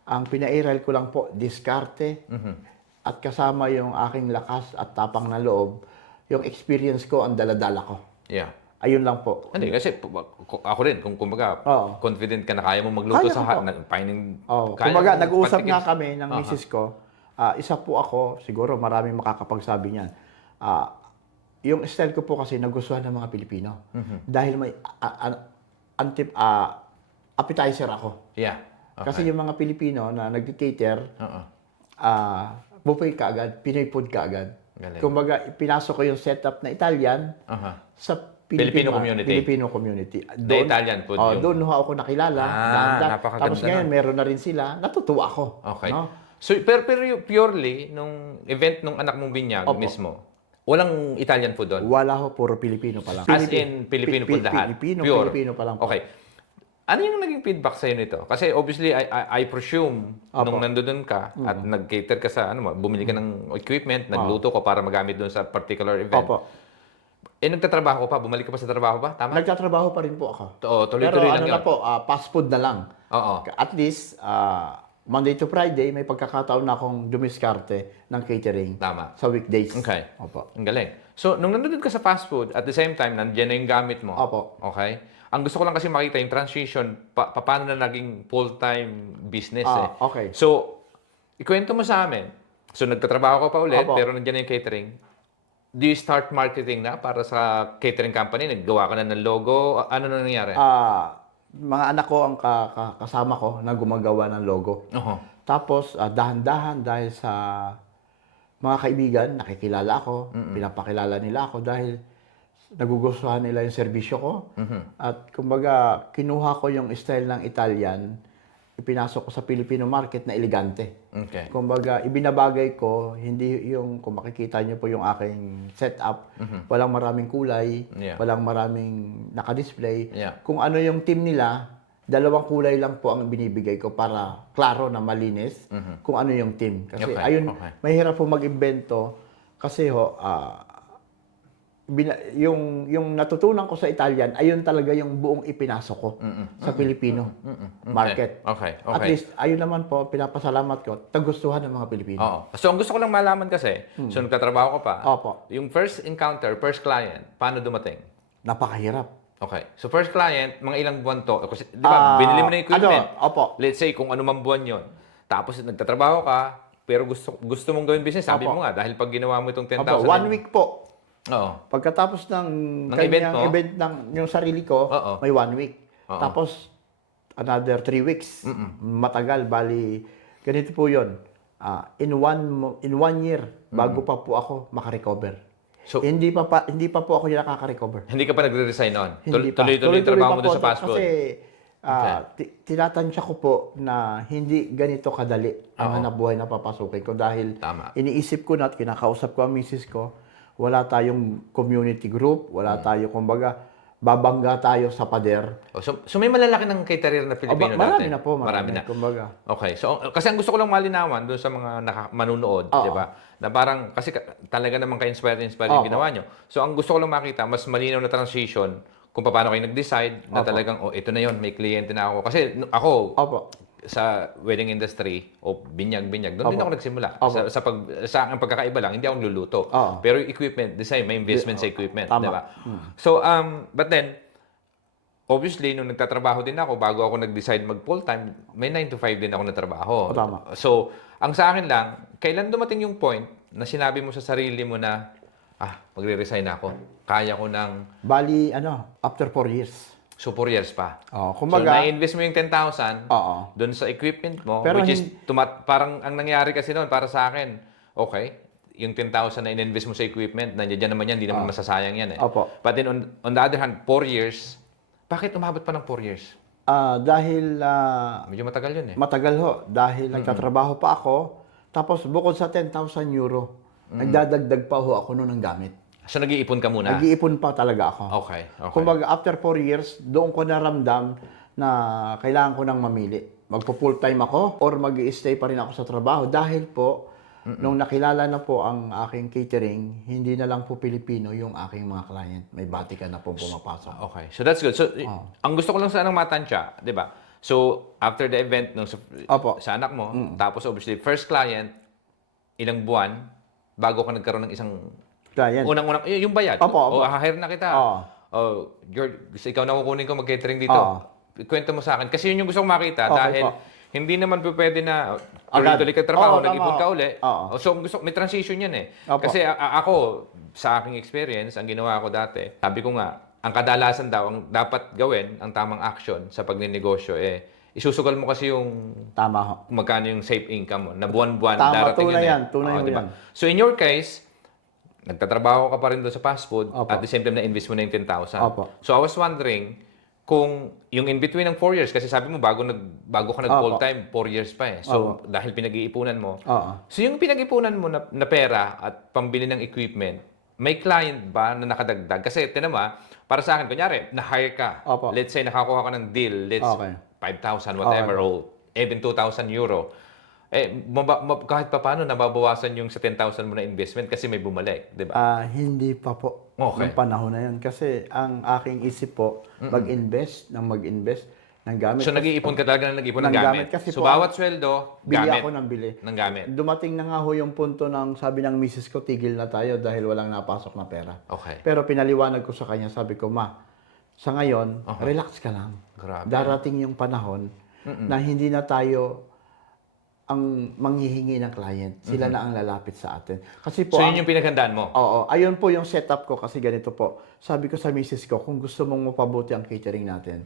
Ang pinairal ko lang po, diskarte, at kasama yung aking lakas at tapang na loob, yung experience ko, ang daladala ko. Yeah. Ayun lang po. Hindi, kasi ako rin, kung kumbaga, Oo. confident ka na kaya mo magluto Kaya sa ko po. finding... Kumbaga, nag-uusap nga kami ng misis ko. Isa po ako, siguro maraming makakapagsabi niyan. Yung style ko po kasi nagustuhan ng mga Pilipino. Dahil may appetizer ako. Yeah. Okay. Kasi yung mga Pilipino na nag-cater, buffet ka agad, Pinoy food ka agad. Galing. Kumbaga, pinasok ko yung setup na Italian sa Filipino community. Filipino community. The Italian food yung... Doon ho ako nakilala. Napakaganda Tapos ngayon, meron na rin sila. Natutuwa ako. Okay. No? So, pero purely, nung event nung anak mong binyag mismo, walang Italian food doon? Wala ho, puro Pilipino pa lang. As in, Filipino food lahat? Pure? Filipino pa lang po. Okay. Ano yung naging feedback sa'yo nito? Kasi obviously, I presume, nung nandoon ka at nag-cater ka sa, bumili ka ng equipment, nagluto ko para magamit doon sa particular event. Opo. Nagtatrabaho ka pa? Bumalik ka pa sa trabaho ba? Tama? Nagtatrabaho pa rin po ako. Oo, Pero tuloy-tuloy lang ano yun. na po, fast food na lang. Oo. At least, Monday to Friday, may pagkakataon na akong dumiskarte ng catering. Tama. Sa weekdays. Okay. Opo. Ang galing. So, nung nandun ka sa fast food, at the same time, nandiyan na yung gamit mo. Opo. Okay? Ang gusto ko lang kasi makita yung transition, paano na naging full-time business eh. Okay. So, ikwento mo sa amin. So, nagtatrabaho ka pa ulit, Opo. pero nandiyan na yung catering. Do you start marketing na para sa catering company? Naggawa ka na ng logo? Ano na nangyari? Mga anak ko ang kasama ko na gumagawa ng logo. Tapos, dahan-dahan dahil sa mga kaibigan, nakikilala ako, pinapakilala nila ako dahil nagugustuhan nila yung serbisyo ko. At kumbaga, kinuha ko yung style ng Italian, ipinasok ko sa Filipino market na elegante. Okay. Kumbaga, ibinabagay ko, hindi yung, kung makikita niyo po yung aking setup, walang maraming kulay, Yeah. walang maraming nakadisplay. Yeah. Kung ano yung team nila, dalawang kulay lang po ang binibigay ko para klaro na malinis kung ano yung team. Kasi Okay, ayun, okay. mahirap po mag-invento kasi yung natutunan ko sa Italian, ayun talaga yung buong ipinasok ko sa Filipino market. Okay. At least, ayun naman po, pinapasalamat ko, tagustuhan ng mga Pilipino. Oo. So, ang gusto ko lang malaman kasi, so nagtatrabaho ka pa, Opo. yung first encounter, first client, paano dumating? Napakahirap. Okay. So, first client, mga ilang buwan to? Kasi, di ba, binili mo na yung equipment. Opo. Let's say, kung ano man buwan yon. Tapos, nagtatrabaho ka, pero gusto mong gawin business. Sabi mo nga, dahil pag ginawa mo itong 10,000... Opo, 1 week po. Oo. Pagkatapos ng event mo? event ng yung sarili ko, Oo. may 1 week. Oo. Tapos, another 3 weeks. Matagal, bali, ganito po yun. In one year, bago pa po ako makarecover. So, Hindi pa po ako yung nakaka-recover. hindi ka pa nagre-resign noon? Hindi pa. Tuloy-tuloy yung trabaho mo pa doon po sa fast food? Kasi tinatansya ko po na hindi ganito kadali ang hanap buhay na papasukin ko dahil Tama. iniisip ko na at kinakausap ko ang misis ko, wala tayong community group, wala tayo, kumbaga, babangga tayo sa pader. Oh, so may malalaki ng caterer na Pilipino Marami dati? na po, marami na. kumbaga. Okay. So, kasi ang gusto ko lang malinawan doon sa mga manunood, di ba? Na parang, kasi talaga naman ka-inspired yung ginawa nyo. So, ang gusto ko lang makita, mas malinaw na transition kung paano kayo nag-decide na talagang, ito na yon, may kliyente na ako. Kasi ako, Opo. sa wedding industry o binyag-binyag, doon din ako nagsimula. Sa aking pagkakaiba lang, hindi ako luluto. Pero yung equipment, the same, may investment sa equipment, Tama. di ba? So, but then, obviously, nung nagtatrabaho din ako, bago ako nag-decide mag full-time, may 9 to 5 din ako na trabaho. Tama. So, ang sa akin lang, kailan dumating yung point na sinabi mo sa sarili mo na, magre-resign ako. Kaya ko ng... Bali, after 4 years. So, 4 years pa. Kumbaga, so, na-invest mo yung 10,000 doon sa equipment mo, Pero which is, parang ang nangyari kasi noon, para sa akin, okay, yung 10,000 na in-invest mo sa equipment, nandiyan naman yan, hindi naman masasayang yan eh. Opo. But then, on the other hand, 4 years, bakit umabot pa ng 4 years? Dahil Medyo matagal yun eh. matagal ho, dahil nagtatrabaho pa ako, tapos bukod sa 10,000 euro, nagdadagdag pa ho ako noon ng gamit. So, nag-iipon ka muna? Nag-iipon pa talaga ako. Okay. Kumbaga, after 4 years, doon ko naramdam na kailangan ko nang mamili. Magpo-full time ako or mag stay pa rin ako sa trabaho dahil po, Nung nakilala na po ang aking catering, hindi na lang po Pilipino yung aking mga client. May Vatican na po pumapasok. Okay. So that's good. So ang gusto ko lang sanang matansya, 'di ba? So after the event nung Opo. sa anak mo, tapos obviously first client, ilang buwan bago ka nagkaroon ng isang Client. unang-unang yung bayad. Opo, opo. O hire na kita. Oo. George, gusto ikaw na kukunin ko mag-catering dito. Oo. Kwento mo sa akin kasi yun yung gusto kong makita Okay dahil po. hindi naman po pwede na Agad. tuloy ka trabaho, Oo, tama. nag-ipon ka uli. Oo. So gusto may transition yan eh. Opo. Kasi ako sa aking experience, ang ginawa ko dati, sabi ko nga, ang kadalasan daw ang dapat gawin, ang tamang action sa pagninegosyo isusugal mo kasi yung Tama ho. kung magkano yung safe income mo na buwan-buwan Tama, darating tunay yun yan, tunay Oo, mo diba? yan. So in your case, nagtatrabaho ka pa rin doon sa fast food Opo. at the same time na-invest mo na yung 10,000. Opo. So I was wondering kung yung in between ng 4 years, kasi sabi mo bago ka nag full time, 4 years pa eh. So dahil pinag-iipunan mo. Oo. So yung pinag-ipunan mo na pera at pambili ng equipment, may client ba na nakadagdag? Kasi tinama, para sa akin, kunyari, na-hire ka. Opo. Let's say nakakuha ka ng deal, Okay. 5,000 whatever, or even 2,000 euro. Kahit pa paano, nababawasan yung sa 10,000 mo na investment kasi may bumalik, di ba? Hindi pa po. Okay. Nung panahon na yun. Kasi ang aking isip po, mag-invest ng gamit. So nag-iipon ka talaga na nag-iipon ng ng gamit. gamit kasi So po, bawat sweldo, Bili gamit ako ng bili. ng gamit. Dumating na nga ho yung punto ng sabi ng misis ko, tigil na tayo dahil walang napasok na pera. Okay. Pero pinaliwanag ko sa kanya, sabi ko, ma, sa ngayon, relax ka lang. Grabe. Darating yung panahon na hindi na tayo ang manghihingi ng client. Sila na ang lalapit sa atin. Kasi po, So yun yung pinaghandaan mo? oo, ayun po yung setup ko kasi ganito po. Sabi ko sa misis ko, kung gusto mong mapabuti ang catering natin,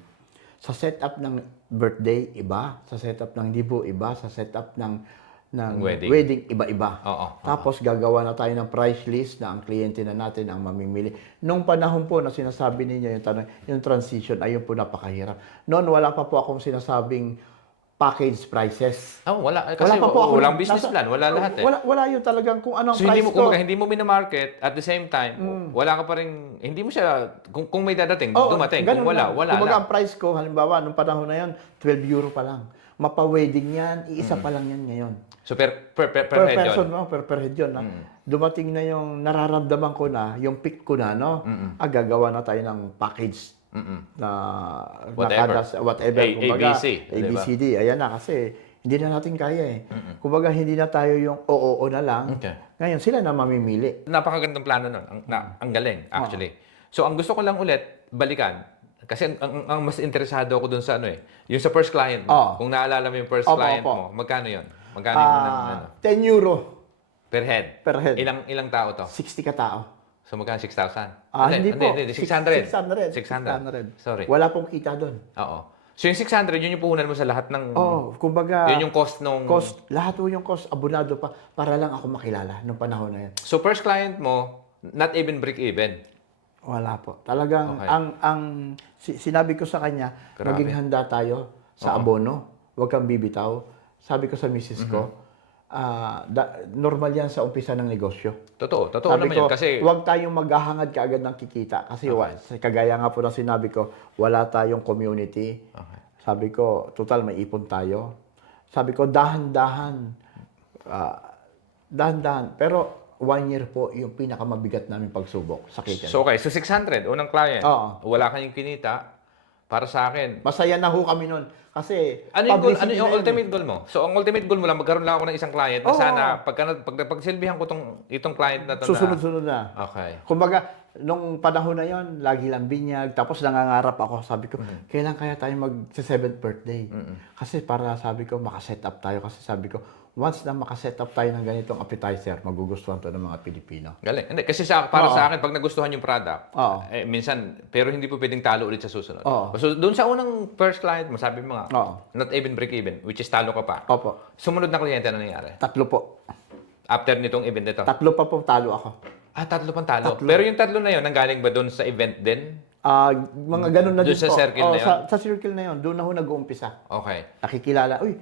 sa setup ng birthday, iba. Sa setup ng libo, iba. Sa setup ng wedding iba-iba. Oo. Tapos gagawa na tayo ng price list na ang kliyente na natin ang mamimili. Nung panahon po na sinasabi ninyo yung tanong, yung transition, ayun po napakahirap. Noon wala pa po akong sinasabing package prices. Wala. Kasi pa po ako walang business plan. Wala lahat eh. Wala yun talagang kung anong So price ko. hindi mo minamarket at the same time, wala ka pa rin, hindi mo siya, kung may dadating, dumating. Kung ganun wala, lang. wala Kumbaga lang. ang price ko, halimbawa, nung panahon na yun, 12 euro pa lang. Mapa-wedding yan, iisa pa lang yan ngayon. So per head person, yun. per head yun. Dumating na yung nararamdaman ko na, yung peak ko na, no? Gagawa na tayo ng package na Whatever. whatever. Kumbaga, ABC, diba? ABCD. Ayan na, kasi hindi na natin kaya eh. Kumbaga, hindi na tayo yung oo na lang. Okay. Ngayon, sila na mamimili. Napakagandang plano nun. Ang galing, actually. So, ang gusto ko lang ulit, balikan. Kasi ang mas interesado ako dun sa yung sa first client mo. Kung naalala mo yung first client mo, magkano yun? Magkano yung 10 euro per head? per head. Ilang tao to? 60 ka tao. So, magkano? 6,000? Hindi po. 600. 600. 600. Sorry. Wala pong kita doon. Oo. So, yung 600, yun yung puhunan mo sa lahat ng... Kumbaga, Yun yung cost nung... lahat po yung cost, abonado pa, para lang ako makilala nung panahon na yun. So, first client mo, not even break even. Wala po. Talagang, Okay. sinabi ko sa kanya, Grabe. maging handa tayo sa abono. Huwag kang bibitaw. Sabi ko sa misis ko, normal yan sa umpisa ng negosyo. Totoo Sabi naman ko, yan. Kasi, huwag tayong maghahangad kaagad ng kikita. Kasi kagaya nga po na sinabi ko, wala tayong community. Okay. Sabi ko, total may ipon tayo. Sabi ko, dahan-dahan. Dahan-dahan. Pero 1 year po yung pinakamabigat namin pagsubok sa kitchen. so, okay. So, 600, unang client. Oo. Wala kayong kinita. Para sa akin, Masaya na ho kami nun. Kasi ano yung, goal, publicity ano yung na yun. ultimate goal mo? So, ang ultimate goal mo lang, magkaroon lang ako ng isang client na Oo. sana, pagsilbihan ko itong client na to Susunod-sunod na. Okay. Kumbaga, nung panahon na yon, lagi lang binyag. Tapos nangangarap ako. Sabi ko, kailan kaya tayo mag-7th birthday? Kasi para sabi ko, makaset up tayo. Kasi sabi ko, once na makaset up tayo ng ganitong appetizer, magugustuhan to ng mga Pilipino. Galing. Hindi, kasi para sa akin, pag nagustuhan yung product, Oo. minsan, pero hindi po pwedeng talo ulit sa susunod. Oo. So, doon sa unang first client mo, sabi mo nga, Oo. not even break even, which is talo ka pa. Opo. Sumunod na kliyente, ano nangyari? 3 po. After nitong event nito? 3 pa po talo ako. 3 pang talo. Pero yung 3 na yun, nanggaling ba doon sa event din? Mga ganun na Doon din sa po. circle na yun? Sa circle na yun, doon na ho nag-uumpisa. Okay. Nakikilala, uy,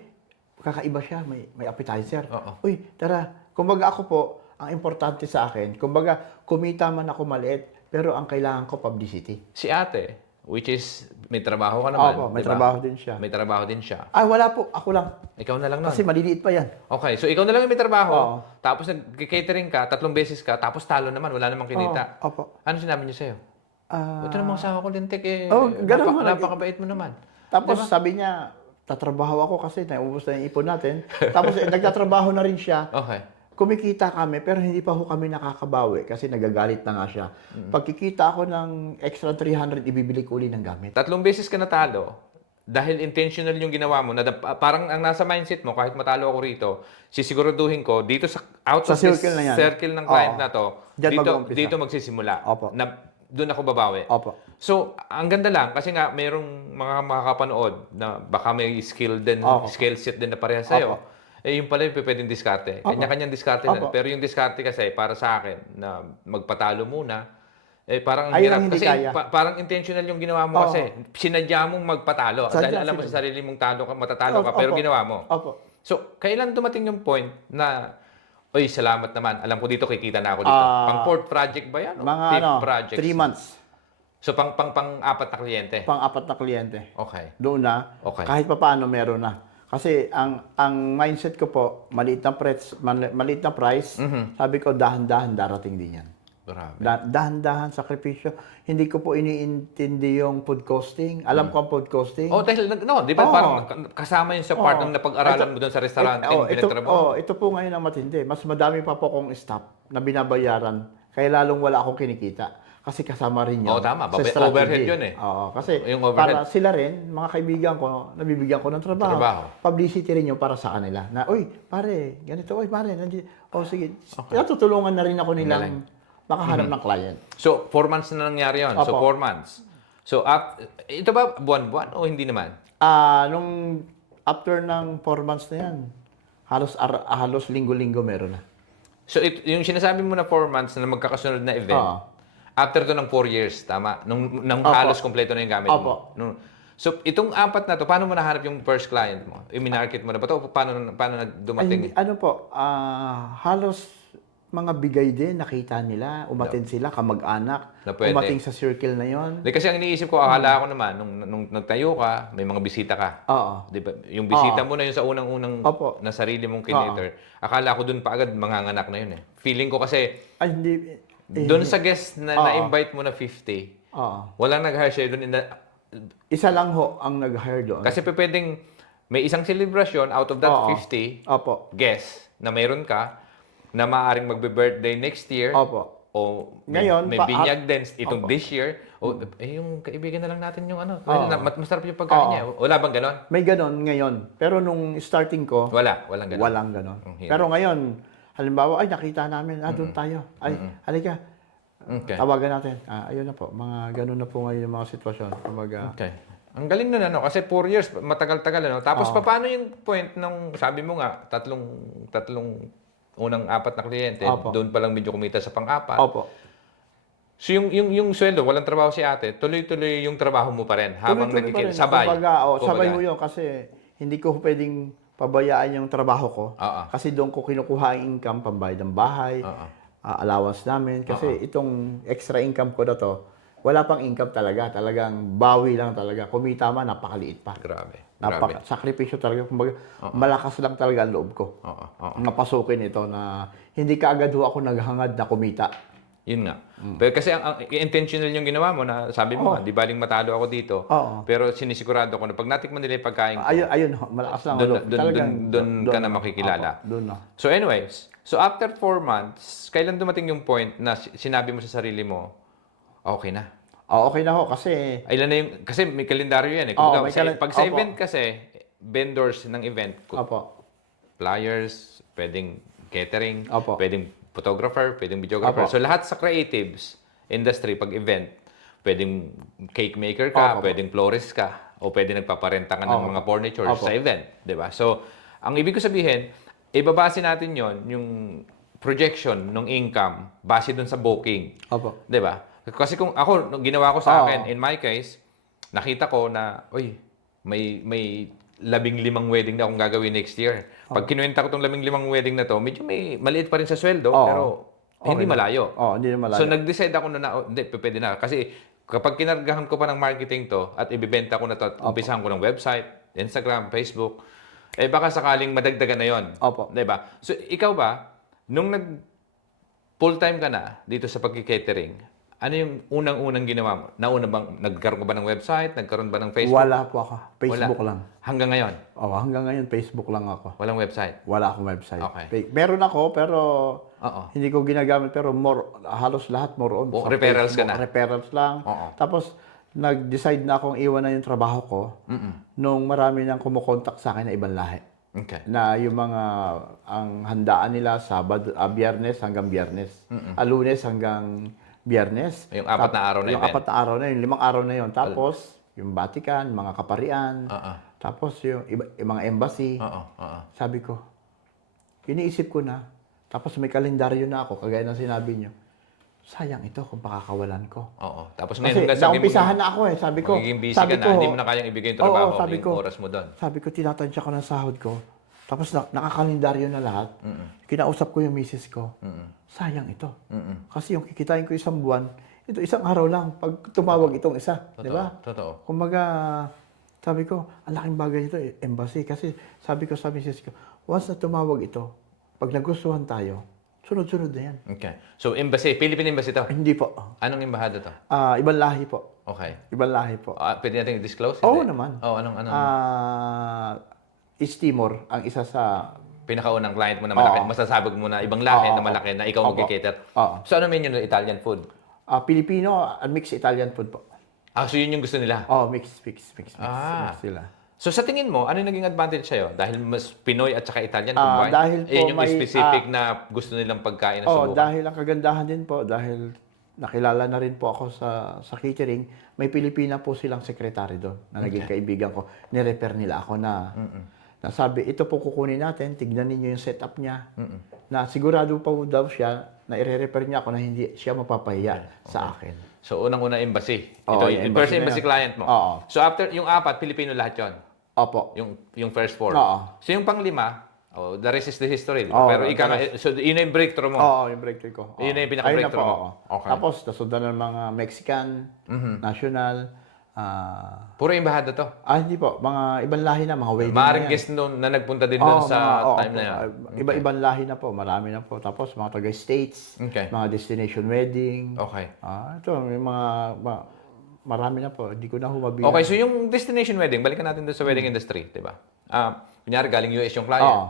kakaiba siya, may appetizer. Oo. Uy, tara. Kumbaga ako po, ang importante sa akin, kumbaga kumita man ako maliit, pero ang kailangan ko publicity. Si ate, which is may trabaho ka naman. Opo, may di ba? trabaho din siya. May trabaho din siya. Ah, wala po. Ako lang. Ikaw na lang nun. Kasi maliliit pa yan. Okay, so ikaw na lang yung may trabaho, Oo. tapos nag-catering ka, 3 beses ka, tapos talo naman, wala namang kinita. Opo. Ano sinabi niya sa'yo? Ah, Ito namang asawa ko, Lintik, eh. Oh, ganun mo. Napakabait mo naman. tapos sabi niya, tatrabaho ako kasi naubos na yung ipon natin. Tapos nagtatrabaho na rin siya. Okay. Kumikita kami pero hindi pa ho kami nakakabawi kasi nagagalit na nga siya. Pagkikita ako ng extra 300, ibibili ko uli ng gamit. 3 beses ka natalo, dahil intentional yung ginawa mo, na parang ang nasa mindset mo, kahit matalo ako rito, sisiguraduhin ko, dito sa out Sa of this circle na yan. circle ng client Oo. na to, Diyan mag-uumpisa. dito magsisimula. Opo. Na doon ako babawi. Opo. So, ang ganda lang, kasi nga, mayroong mga makakapanood na baka may skill set din na parehas sa'yo. Opo. Eh, yung pala yung pwedeng diskarte. Kanya-kanyang diskarte lang. Opo. Pero yung diskarte kasi, para sa akin, na magpatalo muna, eh, parang ang Ayun hirap. ang hindi Kasi kaya. parang intentional yung ginawa mo kasi. Sinadya mong magpatalo. Sadya, Dahil alam mo sadya. sa sarili mong matatalo ka, pero Opo. ginawa mo. Opo. So, kailan dumating yung point na, oy, salamat naman. Alam ko dito, kikita na ako dito. Pang fourth project ba yan? O Mga fifth project? 3 months. So, pang-apat na kliyente. Pang-4 na kliyente. Okay. Doon na, Okay. kahit pa paano meron na. Kasi ang mindset ko po, maliit na price, sabi ko dahan-dahan darating din yan. Grabe. Dahan-dahan, sakripisyo. Hindi ko po iniintindi yung food costing. Alam ko ang food costing. Oh, dahil, no, di ba Oo. parang kasama yun sa part ng napag-aralan mo doon sa restaurant yung pinagtrabaho? ito po ngayon ang matindi. Mas madami pa po akong staff na binabayaran. Kaya lalong wala akong kinikita. Kasi kasama rin yun. Oo, tama. sa Overhead strategy. yun eh. Oo, kasi Yung overhead. para sila rin, mga kaibigan ko, nabibigyan ko ng trabaho. Publicity rin yun para sa kanila. Na, uy, pare, ganito. Uy, pare, sige. Natutulungan na rin ako nilang makahanap ng client. So, 4 months na nangyari yun. So, Opo. 4 months. So, ito ba buwan-buwan o hindi naman? Nung after ng 4 months na yan, halos linggo-linggo meron na. So, yung sinasabi mo na 4 months na magkakasunod na event, Oo. after to ng 4 years, tama? Nung Opo. halos kompleto na yung gamit mo. Opo. So, itong 4 na to, paano mo nahanap yung first client mo? I-market mo na ba to? Paano dumating? Ano po, halos mga bigay din, nakita nila, umatin sila, kamag-anak, Na pwede. umating sa circle na yon. Kasi ang iniisip ko, akala ko naman, nung nagtayo ka, may mga bisita ka. Oo. Di ba? Yung bisita mo na yun sa unang-unang Opo. na sarili mong kinater. Akala ko dun pa agad manganganak na yun eh. Feeling ko kasi, Ay, hindi. dun sa guest na na-invite mo na 50, walang nag-hire sa'yo dun. Isa lang ho ang nag-hire doon. Kasi pwedeng may isang celebration out of that 50 Opo. guests na mayroon ka na maaaring magbe-birthday next year. Opo. O Ngayon, may binyag din itong this year. O yung kaibigan na lang natin yung ano. Masarap yung pagkain niya. Wala bang ganon? May ganon ngayon. Pero nung starting ko, Walang ganon. walang ganon. Ang hirap. Pero ngayon, halimbawa, ay nakita namin, doon tayo. Ay, halika. Okay. Tawagan natin. Ayun na po. Mga ganon na po ngayon yung mga sitwasyon. Kumbaga, Okay. Ang galing nun, ano? Kasi 4 years, matagal-tagal, ano? Tapos, paano yung point ng, sabi mo nga, tatlong unang 4 na kliyente, Opo. doon pa lang medyo kumita sa pang-4. Opo. So, yung sweldo, walang trabaho si ate, tuloy-tuloy yung trabaho mo pa rin habang Tuloy-tuloy pa rin. sabay. Kumbaga, sabay Kumbaga. mo yun kasi hindi ko pwedeng pabayaan yung trabaho ko. Oo. Kasi doon ko kinukuha ang income, pambayad ng bahay, Oo. allowance namin. Kasi itong extra income ko na to, wala pang income talaga. Talagang bawi lang talaga. Kumita man, napakaliit pa. Grabe. Sakripisyo talaga. Kumbaga, malakas lang talaga ang loob ko. Oo. Napasukin ito na hindi ka agad ho ako naghangad na kumita. Yun nga. Pero kasi ang intentional yung ginawa mo na sabi mo, nga, di baling matalo ako dito. Oo. Pero sinisigurado ko na pag natikman nila yung pagkain ko, Ayun ho, malakas lang ang loob. doon ka na makikilala. Doon na. So anyways, so after 4 months, kailan dumating yung point na sinabi mo sa sarili mo, okay na? Okay na ho kasi Ilan na yung, kasi may kalendaryo yan eh. Oo, Kumbaga, may pag sa opo. event kasi, vendors ng event, Opo. flyers, pwedeng catering, Opo. pwedeng photographer, pwedeng videographer. Opo. So lahat sa creatives industry, pag event, pwedeng cake maker ka, Opo. pwedeng florist ka, o pwedeng nagpaparenta ka ng mga furniture Opo. sa event. 'Di ba? So, ang ibig ko sabihin, ibabase natin yon yung projection ng income base dun sa booking. Opo. 'Di ba? Kasi kung ako, nung ginawa ko sa Oo. akin, in my case, nakita ko na, uy, may 15 wedding na akong gagawin next year. Pag kinuwenta ko tong 15 wedding na to, medyo may maliit pa rin sa sweldo, Oo. pero hindi Okay na. malayo. Hindi na malayo. So, nag-decide ako na, hindi, pwede na. Kasi kapag kinargahan ko pa ng marketing to at ibibenta ko na to at umpisahan ko ng website, Instagram, Facebook, eh baka sakaling madagdagan na yon. Opo. Diba? So, ikaw ba, nung full-time ka na dito sa pagki-catering, ano yung unang-unang ginawa mo? Nagkaroon ka ba ng website? Nagkaroon ba ng Facebook? Wala po ako. Facebook Wala. lang. Hanggang ngayon, Hanggang ngayon, Facebook lang ako. walang website. Wala akong website. Okay. Meron ako, pero Oo. hindi ko ginagamit. Pero halos lahat more on. sa Referrals ka Facebook. na? Referrals lang. Oo. Tapos, nag-decide na akong iwan na yung trabaho ko nung marami nang kumukontak sa akin na ibang lahi. Okay. Na yung mga, ang handaan nila, Biyernes hanggang Biyernes. Lunes hanggang Biyernes. Yung 4 na araw na Yung event. 4 na araw na yun, 5 araw na yun. Tapos, yung Vatican, mga kaparian. Oo. Tapos, yung mga embassy. Oo. Oo. Sabi ko, iniisip ko na. Tapos may kalendaryo na ako, kagaya ng sinabi nyo. Sayang ito kung pakakawalan ko. Oo. Tapos ngayon, Kasi hanggang sabi mo, naumpisahan na ako eh. Sabi ko, magiging busy sabi ka na, ko, hindi mo na kayang ibigay yung trabaho, sabi yung ko, oras mo doon. Sabi ko, tinatansya ko ng sahod ko. Tapos nakakalendaryo na lahat. Kinausap ko yung misis ko. Sayang ito. Kasi yung kikitain ko isang buwan, ito isang araw lang. Pag tumawag itong isa, di ba? Totoo. Kumbaga, sabi ko, ang laking bagay ito, embassy. Kasi sabi ko sa misis ko, once na tumawag ito, pag nagustuhan tayo, sunod-sunod na yan. Okay. So, embassy, Philippine Embassy to. Hindi po. Anong embahada to? Ibang lahi po. Okay. Ibang lahi po. Pwede natin i-disclose? Oo Hindi? naman. Anong East Timor, ang isa sa... pinakaunang client mo na malaki? Oo. Masasabog mo na ibang lahi Oo, na malaki na ikaw Opo. mag-cater. Oo. So, ano menu na Italian food? Filipino and mixed Italian food po. So yun yung gusto nila? Mix sila. So sa tingin mo, ano yung naging advantage sa'yo? Dahil mas Pinoy at saka Italian combined? Dahil po yun yung may, specific na gusto nilang pagkain na subukan? Dahil ang kagandahan din po, dahil nakilala na rin po ako sa catering, may Pilipina po silang sekretary doon na naging kaibigan ko. Nirefer nila ako na sabi, ito po kukunin natin, tignan ninyo yung setup niya. Na sigurado pa daw siya na i-refer niya ako na hindi siya mapapahiya sa akin. So unang-una embassy. Oo, Ito, yung yung first embassy na embassy yun. client mo. Oo. So after, yung 4, Pilipino lahat yun? Opo. Yung first 4? Oo. So yung pang-5, the rest is the history. Di ba? Oo, Pero so yun na yung breakthrough mo. Yung breakthrough ko. Yun na yung pinaka-breakthrough Ayun na mo. po, Okay. Tapos, nasundan ng mga Mexican, national, Puro embahada to. hindi po, mga ibang lahi na, mga wedding Maaaring na yan. guest noon na nagpunta din doon sa time na yan. Iba-ibang lahi na po, marami na po. Tapos, mga taga-states, Okay. mga destination wedding. Okay. Ito, may marami na po. Hindi ko na humabilang. Okay, so yung destination wedding, balikan natin doon sa wedding industry, di ba? Kunyari, galing US yung client. Oo.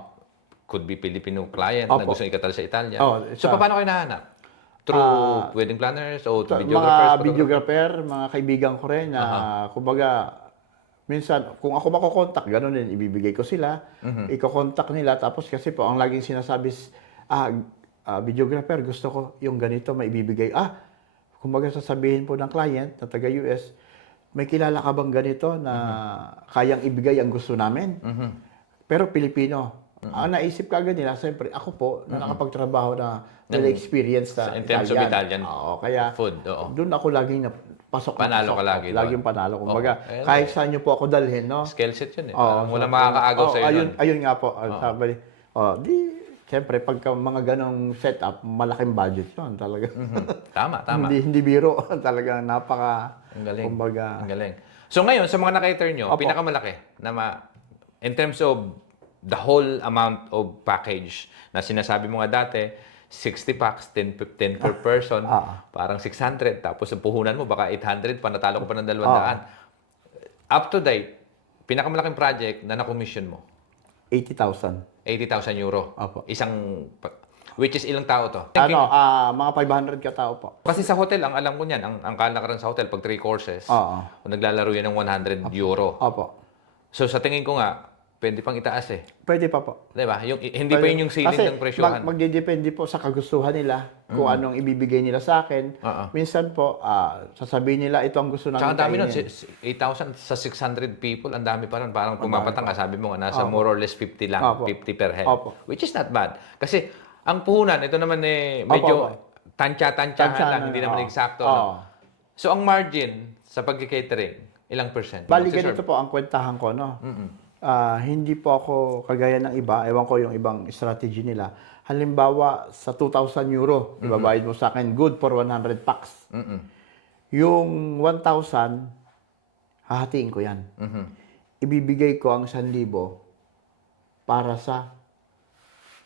Could be Filipino client na Opo. gusto ikatal sa Italia. sa- So, paano kayo nahanap? Through wedding planners o Mga to videographers? videographer, mga kaibigan ko rin na, kumbaga, minsan, kung ako makokontak, gano'n din, ibibigay ko sila, ikokontak nila, tapos kasi po, ang laging sinasabi, videographer, gusto ko yung ganito, may ibibigay. Kumbaga, sasabihin po ng client na taga-US, may kilala ka bang ganito na kayang ibigay ang gusto namin? Pero Pilipino. Ang naisip ka agad nila, siyempre, ako po, na nakapagtrabaho na experience sa In terms of Italian kaya food, oo. doon ako laging pasok na Panalo pasok. ka lagi doon. Laging panalo. Kumbaga, Oo. kahit saan nyo po ako dalhin, no? Skill set yun eh. Oo, Walang makakaagaw sa'yo ayun, doon. ayun nga po. Sabi, siyempre, pagka mga ganong setup, malaking budget yun talaga. Tama. hindi biro. Talaga napaka, Ang galing. kumbaga, Ang galing. So ngayon, sa mga nakater nyo, Opo. pinakamalaki na in terms of the whole amount of package na sinasabi mo nga dati, 60 packs, 10 per person, parang 600. Tapos ang puhunan mo, baka 800 pa, natalo ko pa ng 200. Up to date, pinakamalaking project na na-commission mo, 80,000. 80,000 euro. Opo. Which is ilang tao to? Mga 500 katao po. Kasi sa hotel, ang alam ko niyan, ang kalakaran sa hotel, pag 3 courses, Oo. kung naglalaro yan ng 100 euro. Opo. So sa tingin ko nga, pwede pang itaas eh. Pwede pa po. Diba? Hindi pa yun yung ceiling ng presyohan. Magdidepende po sa kagustuhan nila kung anong ibibigay nila sa akin. Minsan po, sasabihin nila, ito ang gusto namin Tsaka ang dami nun, kainin. 8,000 sa 600 people, ang dami pa nun. Parang pumapatang ka, sabi mo nga, nasa more or less 50 lang, Opo. 50 per head. Opo. Which is not bad. Kasi ang puhunan, ito naman medyo tansya-tansyahan lang, hindi naman eksakto. No? So ang margin sa pag-catering, ilang percent? Bali, ganito po ang kwentahan ko, no? Hindi po ako kagaya ng iba. Ewan ko yung ibang strategy nila. Halimbawa, sa 2,000 euro, ibabayad mo sa akin, good for 100 packs. Yung 1,000, hahatiin ko yan. Mhm. Ibibigay ko ang 1,000 para sa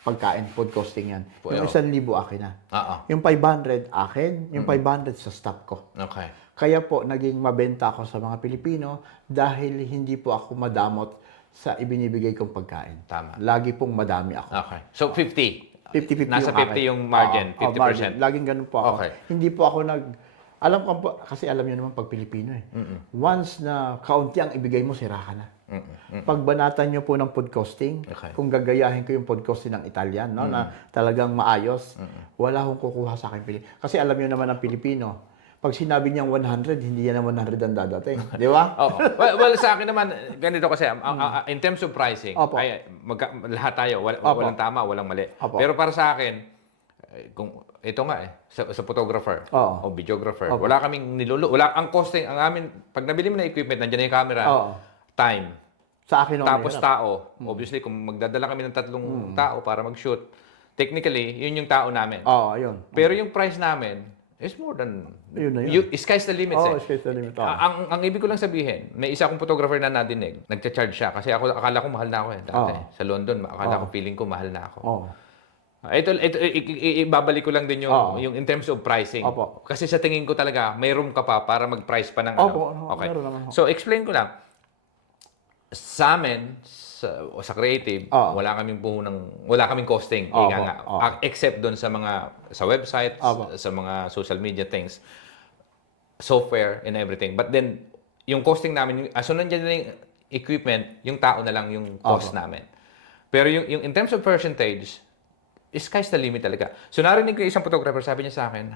pagkain, food costing yan. Yung Oo. 1,000 akin na. Oo. Yung 500 akin, yung 500 sa staff ko. Okay. Kaya po, naging mabenta ako sa mga Pilipino dahil hindi po ako madamot sa ibinibigay kong pagkain. Tama. Lagi pong madami ako. Okay. So 50. 50-50 Nasa yung 50 akin. yung margin, Oo, 50%. margin. Laging ganun po ako. Okay. Hindi po ako alam ko po, kasi alam niyo naman pag Pilipino eh. Once na kaunti ang ibigay mo, sira ka na. Pag banatan niyo po ng food costing, Okay. kung gagayahin ko yung food costing ng Italian, no, na talagang maayos, wala akong kukuha sa akin Pilipino. Kasi alam niyo naman ang Pilipino, pag sinabi niyang 100, hindi yan ang 100 ang dadating. Di ba? Oo. Well, sa akin naman, ganito kasi, in terms of pricing, Opo. ay, lahat tayo, Opo. walang tama, walang mali. Opo. Pero para sa akin, kung ito nga sa photographer Oo. o videographer, Opo. wala kaming ang costing, ang amin, pag nabili mo na equipment, nandiyan na yung camera, Oo. time, Sa akin tapos mahirap. tao. Obviously, kung magdadala kami ng 3 tao para mag-shoot, technically, yun yung tao namin. Oo, ayun. Pero yung price namin is more than, Yun na yun. sky's the limit. Oo, eh. sky's the limit. Oo. Ang ibig ko lang sabihin, may isa akong photographer na nadinig, nagcha-charge siya kasi akala ko mahal na ako dati. Oo. Sa London, akala ko feeling ko mahal na ako. Oo. Ito ibabalik ko lang din Oo. yung in terms of pricing. Opo. Kasi sa tingin ko talaga, may room ka pa para mag-price pa ng Opo, Okay. meron naman. So explain ko lang. Sa amin, sa creative, Oo. wala kaming costing, Opo, ika nga. oo. Except doon sa website, Opo. sa mga social media things, software and everything. But then, yung costing namin, so nandiyan na yung equipment, yung tao na lang yung cost namin. Pero yung in terms of percentage, sky's the limit talaga. So narinig ko yung isang photographer, sabi niya sa akin,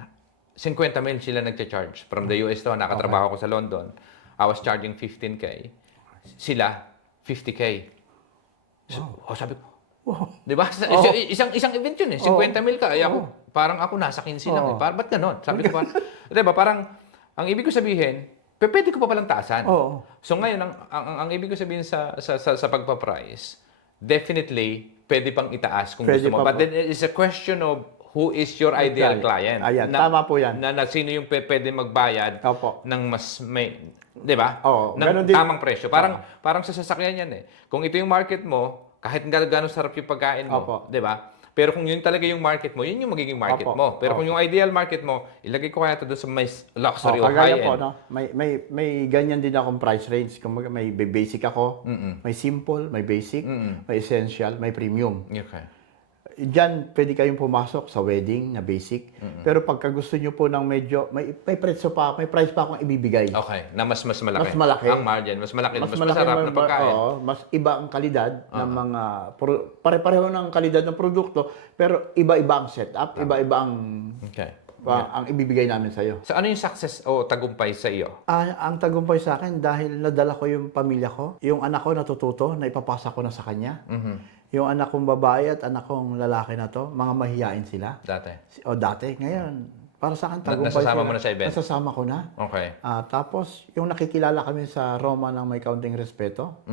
50 mil sila nagcha-charge. From the US to, nakatrabaho ko sa London. I was charging 15K. Sila, 50K. So, sabi ko, di ba? Isang event yun eh. 50 mil ka. Ay ako, parang ako nasa 15 lang eh. Ba't ganon? Sabi ko parang, di ba? Parang, ang ibig ko sabihin, pwede ko pa palang taasan. Oo. So ngayon, ang ibig ko sabihin sa pagpa-price, definitely, pwede pang itaas kung Pwede gusto mo. pa But po. then, it's a question of who is your ideal client. Ayan, tama po yan. Na sino yung pwede magbayad Opo. ng mas may, di ba? Oo, Ng ganun din. tamang presyo. Parang sa sasakyan yan eh. Kung ito yung market mo, kahit gano'ng sarap yung pagkain mo, Opo. di ba? Pero kung yun talaga yung market mo, yun yung magiging market Opo. mo. Pero kung yung ideal market mo, ilagay ko kaya ito doon sa may luxury o Kagaya high-end. po, no? May ganyan din akong price range. Kumbaga, may basic ako, may simple, may basic, may essential, may premium. Okay. Diyan, pwede kayong pumasok sa wedding na basic. Pero pagka gusto nyo po ng medyo, may price pa akong ibibigay. Okay, na mas malaki. Mas malaki. Ang margin, mas malaki, mas malaki masarap na pagkain. Oo, mas iba ang kalidad ng mga pare-pareho ng kalidad ng produkto, pero iba-iba ang setup, iba-iba ang Okay. ang ibibigay namin sa iyo. So ano yung success o tagumpay sa iyo? Ang tagumpay sa akin dahil nadala ko yung pamilya ko, yung anak ko natututo, na ipapasa ko na sa kanya. Yung anak kong babae at anak kong lalaki na to, mga mahiyain sila. Dati. O dati, ngayon, para sa akin tagumpay Nasasama sila. mo na sa event? Nasasama ko na. Okay. Tapos, yung nakikilala kami sa Roma ng may kaunting respeto,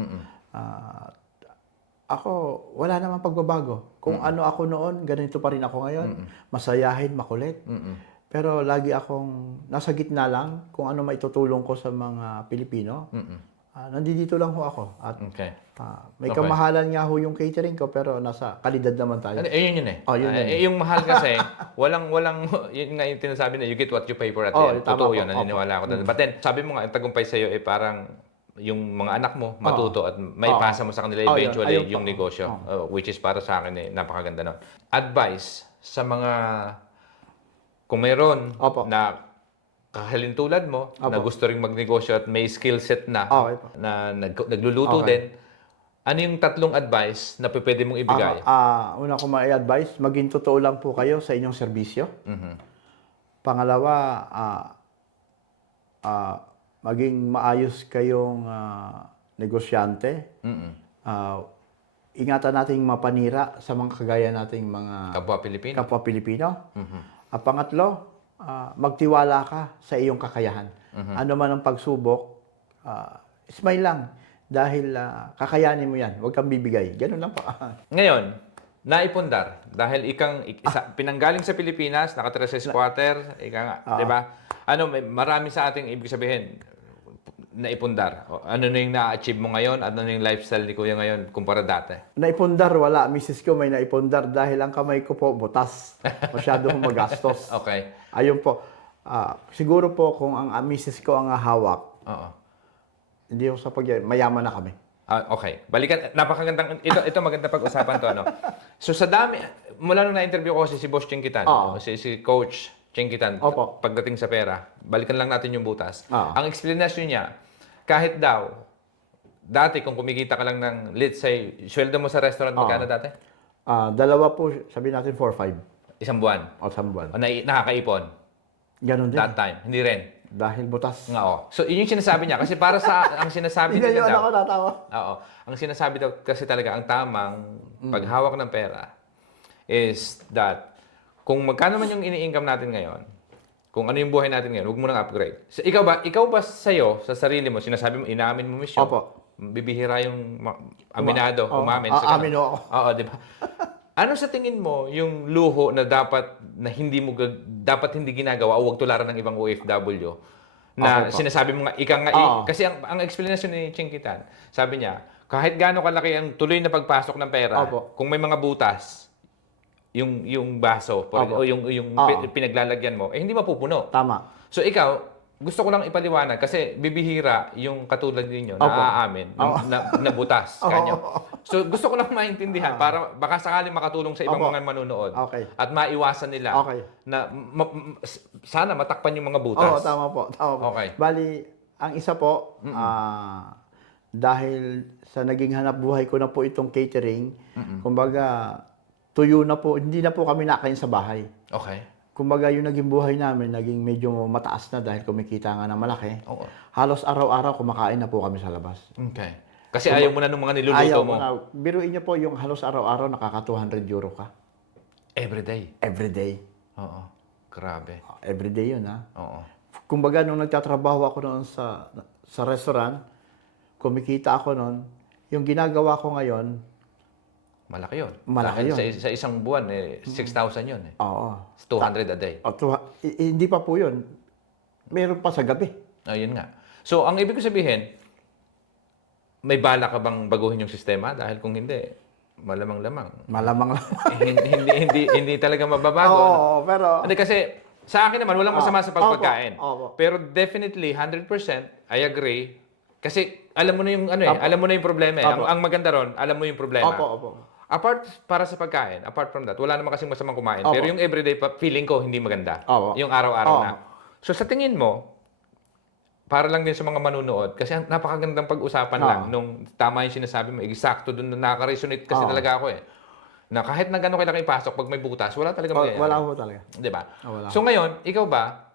ako, wala namang pagbabago. Kung ano ako noon, ganito pa rin ako ngayon. Masayahin, makulit. Pero lagi akong nasa gitna lang kung ano maitutulong ko sa mga Pilipino. Nandito lang ho ako. At Okay. may Okay. kamahalan nga ho yung catering ko, pero nasa kalidad naman tayo. Yun yun eh. Oh, yun yun. Yung mahal kasi, walang, yun nga yung tinasabi na, you get what you pay for at the Oh, end. tama Totoo po. yun, naniniwala ako doon. But then, sabi mo nga, ang tagumpay sa'yo eh parang yung mga anak mo matuto at may pasa mo sa kanila Oh, yun. eventually Ayun po. yung negosyo. Which is para sa akin eh, napakaganda nun. Advice sa mga, kung mayroon Opo. na kahalintulad mo, na gusto ring magnegosyo at may skill set na, Okay po. na nagluluto din, ano yung 3 advice na pwede mong ibigay? Una ko ma-advise, maging totoo lang po kayo sa inyong serbisyo. Pangalawa, maging maayos kayong negosyante. Ingatan nating mapanira sa mga kagaya nating mga Kapwa Pilipino? kapwa Pilipino. Pangatlo, magtiwala ka sa iyong kakayahan. Ano man ang pagsubok, smile lang. Dahil kakayanin mo yan. Huwag kang bibigay. Ganun lang po. Ngayon, naipundar dahil pinanggaling sa Pilipinas, nakatira sa squatter, ika nga, 'di ba? Ano, marami sa ating ibig sabihin naipundar. Ano na yung na-achieve mo ngayon at ano yung lifestyle ni Kuya ngayon kumpara dati? Naipundar, wala. Misis ko may naipundar dahil ang kamay ko po butas. Masyadong magastos. Okay. Ayun po. Siguro po kung ang misis ko ang hawak, Oo. hindi ako sa mayaman na kami. Okay. Balikan, napakagandang, ito maganda pag-usapan to, ano? So sa dami, mula nung na-interview ko si Boss Chinkitan, Oo. si Coach Chinkitan, Opo. pagdating sa pera, balikan lang natin yung butas. Oo. Ang explanation niya, kahit daw, dati kung kumikita ka lang ng, let's say, sweldo mo sa restaurant, magkano dati? Dalawa po, sabihin natin 4-5 Isang buwan. o 1 buwan. O nakakaipon. Ganon din. That time. Hindi rin. Dahil butas. Nga, oh. So, yun yung sinasabi niya. Kasi para sa, ang sinasabi Hindi nila yun daw, ako natawa. oo. Ang sinasabi daw kasi talaga, ang tamang paghawak ng pera is that kung magkano man yung ini-income natin ngayon, kung ano yung buhay natin ngayon, huwag mo nang upgrade. So, ikaw ba sa'yo, sa sarili mo, sinasabi mo, inaamin mo misyon? Opo. Bibihira yung aminado, umamin. Amin ako. Oo, di ba? Ano sa tingin mo yung luho na dapat hindi ginagawa o huwag tularan ng ibang OFW na Okay po. sinasabi mo nga kasi ang explanation ni Chinkitan, sabi niya, kahit gaano kalaki ang tuloy na pagpasok ng pera, Opo. kung may mga butas yung baso Opo. o yung pinaglalagyan mo, hindi mapupuno. Tama. So ikaw, gusto ko lang ipaliwanag kasi bibihira yung katulad ninyo na Opo. aamin na butas kanya. So gusto ko lang maintindihan para baka sakaling makatulong sa ibang Opo. mga manunood Okay. at maiwasan nila Okay. na sana matakpan yung mga Oo, butas. tama po. Tama po. Okay. Bali, ang isa po, dahil sa naging hanap buhay ko na po itong catering, kumbaga, tuyo na po, hindi na po kami nakain sa bahay. Okay. Kumbaga, yung naging buhay namin, naging medyo mataas na dahil kumikita nga na malaki. Oo. Halos araw-araw kumakain na po kami sa labas. Okay. Kasi ayaw mo na nung mga niluluto Ayaw mo. ko na. Biruin niyo po, yung halos araw-araw nakaka 200 euro ka. Every day. Every day. Oo. Grabe. Every day yun, ha? Oo. Kumbaga, nung nagtatrabaho ako noon sa restaurant, kumikita ako noon, yung ginagawa ko ngayon, Malaki yun. Malaki Dahil yun. Sa isang buwan, 6,000 yun. oo. It's 200 a day. Hindi pa po yun. Meron pa sa gabi. Ayun nga. So, ang ibig ko sabihin, may bala ka bang baguhin yung sistema? Dahil kung hindi, malamang-lamang. Malamang lang. hindi talaga mababago. Oo, ano? pero... Hindi kasi, sa akin naman, walang masama sa pagpagkain. Opo. Pero definitely, 100%, I agree. Kasi, alam mo na yung, alam mo na yung problema eh. Ang maganda ron, alam mo yung problema. Opo. Para sa pagkain, apart from that, wala naman kasing masamang kumain. Opo. Pero yung everyday, feeling ko, hindi maganda. Opo. Yung araw-araw Opo. na. So sa tingin mo, para lang din sa mga manunood, kasi napakagandang pag-usapan lang nung tama yung sinasabi mo, eksakto dun na nakaka-resonate kasi talaga ako eh. Na kahit na gano'n kailangan ipasok, pag may butas, wala talaga mangyayari. Wala po talaga. Di ba? Wala. So ngayon, ikaw ba,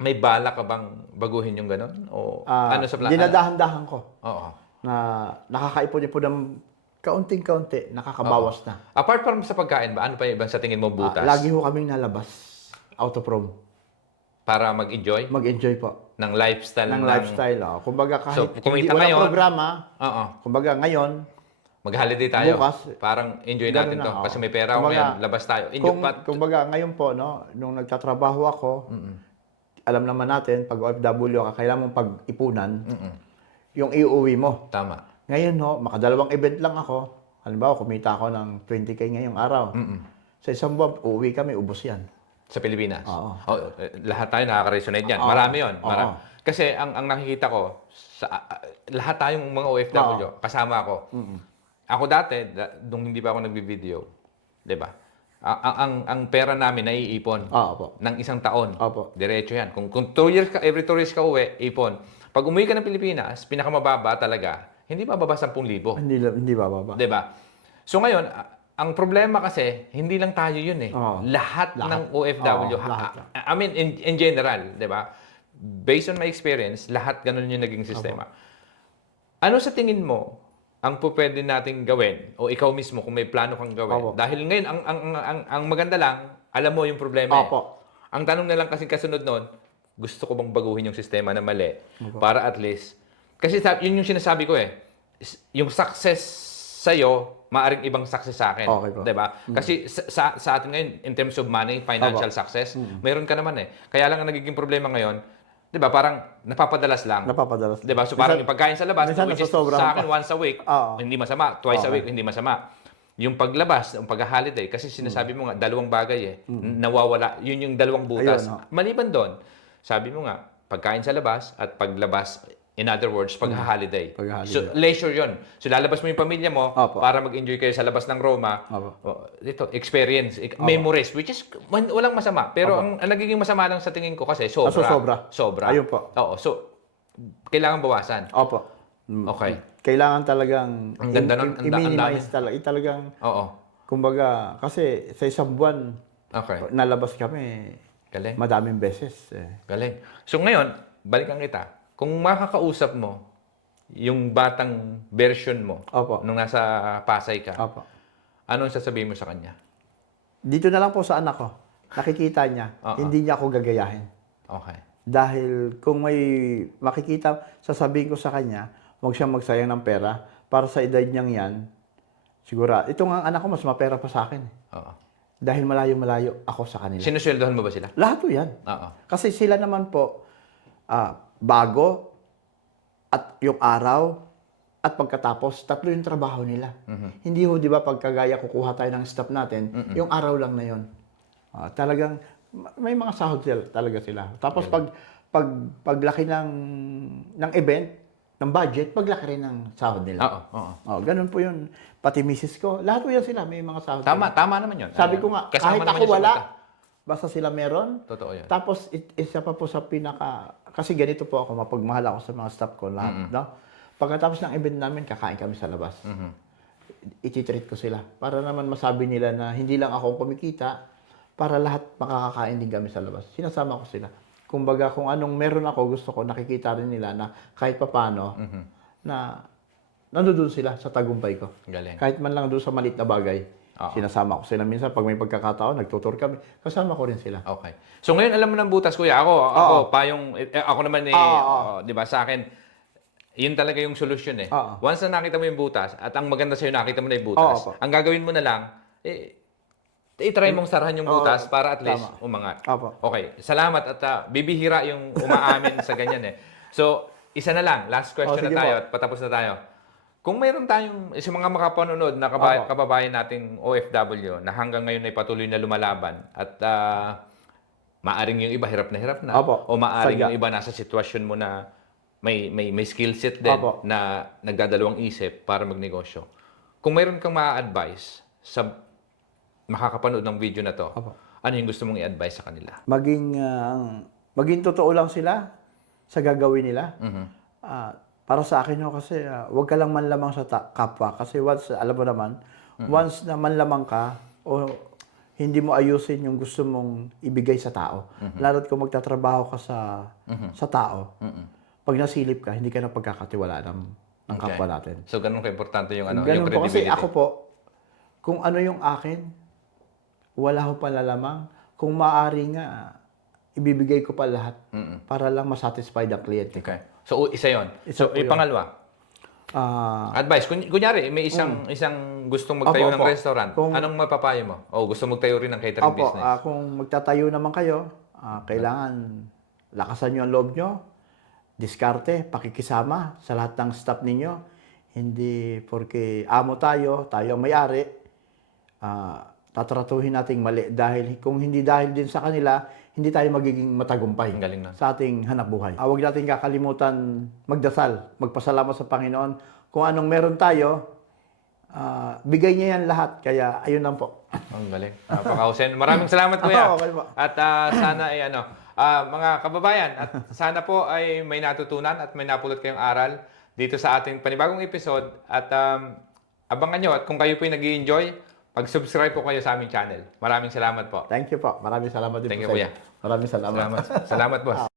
may bala ka bang baguhin yung gano'n? O ano sa plan? Dinadahan-dahan ko Oo. na nakakaipon-ipon ng kaunting-kaunti, nakakabawas na. Apart from sa pagkain ba, ano pa yung ibang sa tingin mo butas? Lagi ho kaming nalabas, out of room. Para mag-enjoy Mag-enjoy po. ng lifestyle. Ng lifestyle. Kumbaga kahit So, kumita walang ngayon, programa, Oo. kumbaga ngayon, Mag-holiday tayo. Bukas, Parang enjoy ganun natin to. na, Kasi may pera ako Kumbaga, ngayon. Labas tayo. kumbaga ngayon po, no, nung nagtatrabaho ako, alam naman natin, pag OFW ka, kailangan mong pag-ipunan yung iuwi mo. Tama. Ngayon, no, makadalawang event lang ako. Halimbawa, kumita ako ng 20K ngayong araw. Sa isang buwan, uuwi kami, ubos yan. Sa Pilipinas. Oo. Lahat tayo nakaka-resonate yan. Oo. Marami yun. Oo. Kasi ang nakikita ko, lahat tayong mga OFW, kasama ako. Ako dati, nung hindi pa ako nagbi-video, di ba? Ang pera namin naiipon Opo. ng isang taon. Opo. Diretso yan. Kung 2 years ka, every 2 years ka uwi, ipon. Pag umuwi ka ng Pilipinas, pinakamababa talaga, hindi mababa 10,000. Hindi bababa. Di ba? So ngayon, ang problema kasi, hindi lang tayo yun eh. Oo. Lahat ng OFW. Oo, lahat. I mean, in general, di ba? Based on my experience, lahat ganun yung naging sistema. Ano sa tingin mo ang pwede nating gawin o ikaw mismo kung may plano kang gawin? Opo. Dahil ngayon, ang maganda lang, alam mo yung problema eh. Opo. Ang tanong na lang kasi kasunod nun, gusto ko bang baguhin yung sistema na mali para at least, kasi yun yung sinasabi ko eh, yung success sa'yo, maaring ibang success sa akin. Okay po. 'Di ba? Kasi sa atin ngayon, in terms of money, financial success, meron ka naman eh. Kaya lang ang nagiging problema ngayon, 'di ba, parang napapadalas lang. Napapadalas. 'Di ba? So parang yung pagkain sa labas, minsan which is nasosobrahan sa akin pa. once a week, Oo. hindi masama. Twice a Okay. week, hindi masama. Yung paglabas, yung pag-holiday, kasi sinasabi mo nga, dalawang bagay eh, nawawala. Yun yung dalawang butas. Ayun, Maliban doon, sabi mo nga, pagkain sa labas at paglabas, in other words, pag-holiday. Pag-holiday. So, leisure yun. So, lalabas mo yung pamilya mo Opo. para mag-enjoy kayo sa labas ng Roma. Opo. Dito, experience, memories, which is walang masama. Pero ang nagiging masama lang sa tingin ko kasi, sobra. Sobra. Ayun po. Oo. So, kailangan bawasan. Opo. Okay. Kailangan talagang Ang ganda nun, ang i-minimize talaga. Talagang, Oo. kumbaga, kasi sa isang buwan, Okay. nalabas kami Galing. madaming beses. Galing. So ngayon, balikan kita. Kung makakausap mo yung batang version mo Opo. nung nasa Pasay ka, Opo. anong sasabihin mo sa kanya? Dito na lang po sa anak ko, nakikita niya, hindi niya ako gagayahin. Okay. Dahil kung may makikita, sasabihin ko sa kanya, huwag siyang magsayang ng pera para sa edad niyang yan. Siguro, itong ang anak ko mas mapera pa sa akin. Oo. Dahil malayo-malayo ako sa kanila. Sinusweldohan mo ba sila? Lahat po yan. Oo. Kasi sila naman po, bago, at yung araw, at pagkatapos, tatlo yung trabaho nila. Hindi ho, di ba, pagkagaya kukuha tayo ng staff natin, yung araw lang na yun. Talagang, may mga sahod talaga sila. Tapos paglaki ng event, ng budget, paglaki rin ng sahod nila. Oo. Ganun po yun. Pati misis ko, lahat po yan sila, may mga sahod. Tama naman yun. Sabi ko nga, Kasama kahit naman ako yun sa wala, mata. basta sila meron. Totoo yan. Tapos, isa pa po sa kasi ganito po ako, mapagmahal ako sa mga staff ko lahat, no? Pagkatapos ng event namin, kakain kami sa labas. Ititreat ko sila. Para naman masabi nila na hindi lang ako kumikita, para lahat makakakain din kami sa labas. Sinasama ko sila. Kumbaga, kung anong meron ako, gusto ko, nakikita rin nila na kahit papano, na nandoon sila sa tagumpay ko. Galing. Kahit man lang doon sa maliit na bagay. Sinasama ko sila. Minsan, pag may pagkakataon, nagtutur kami, kasama ko rin sila. Okay. So ngayon, alam mo ng butas, kuya. Ako ako naman di ba, sa akin, yun talaga yung solusyon eh. Once na nakita mo yung butas, at ang maganda sa'yo, nakita mo na yung butas, ang gagawin mo na lang, i-try mong sarahan yung butas para at least umangat. Okay. Salamat at bibihira yung umaamin sa ganyan eh. So, isa na lang. Last question na sige tayo po. at patapos na tayo. Kung mayroon tayong, sa mga makapanonood na kababayan nating OFW na hanggang ngayon ay patuloy na lumalaban at maaring yung iba hirap na o maaring yung iba nasa sitwasyon mo na may skill set din na nagdadalawang isip para magnegosyo. Kung mayroon kang ma-advise sa makakapanood ng video na to, ano yung gusto mong i-advise sa kanila? Maging totoo lang sila sa gagawin nila. Para sa akin yun kasi, huwag ka lang manlamang sa kapwa. Kasi once, alam mo naman, once na manlamang ka, o hindi mo ayusin yung gusto mong ibigay sa tao, lalo't kung magtatrabaho ka sa tao, pag nasilip ka, hindi ka na pagkakatiwalaan ng kapwa natin. So, ganun ka-importante yung, yung Ganun po, kasi credibility. ako po, kung ano yung akin, wala ko palalamang. Kung maaari nga, ibibigay ko pa lahat para lang masatisfy ang kliyente ko. Okay. So, isa yon. So, po yung yun. pangalawa, advice. Kunyari, may isang gustong magtayo ng restaurant. Anong mapapayo mo? O gusto magtayo rin ng catering business? Kung magtatayo naman kayo, kailangan lakasan nyo ang loob nyo, diskarte, pakikisama sa lahat ng staff ninyo. Hindi porque amo tayo ang may-ari, tatratuhin nating mali. Dahil kung hindi dahil din sa kanila, hindi tayo magiging matagumpay sa ating hanap buhay. Huwag natin kakalimutan magdasal, magpasalamat sa Panginoon. Kung anong meron tayo, bigay niya yan lahat. Kaya ayun lang po. Ang galing. Napaka-Hussein. Maraming salamat, kuya. Okay po. At sana ay mga kababayan, at sana po ay may natutunan at may napulot kayong aral dito sa ating panibagong episode. At abangan nyo, at kung kayo po ay nag-i-enjoy, pag-subscribe po kayo sa aming channel. Maraming salamat po. Thank you po. Maraming salamat din Thank po you, sa kuya. inyo. Maraming salamat. Salamat, boss.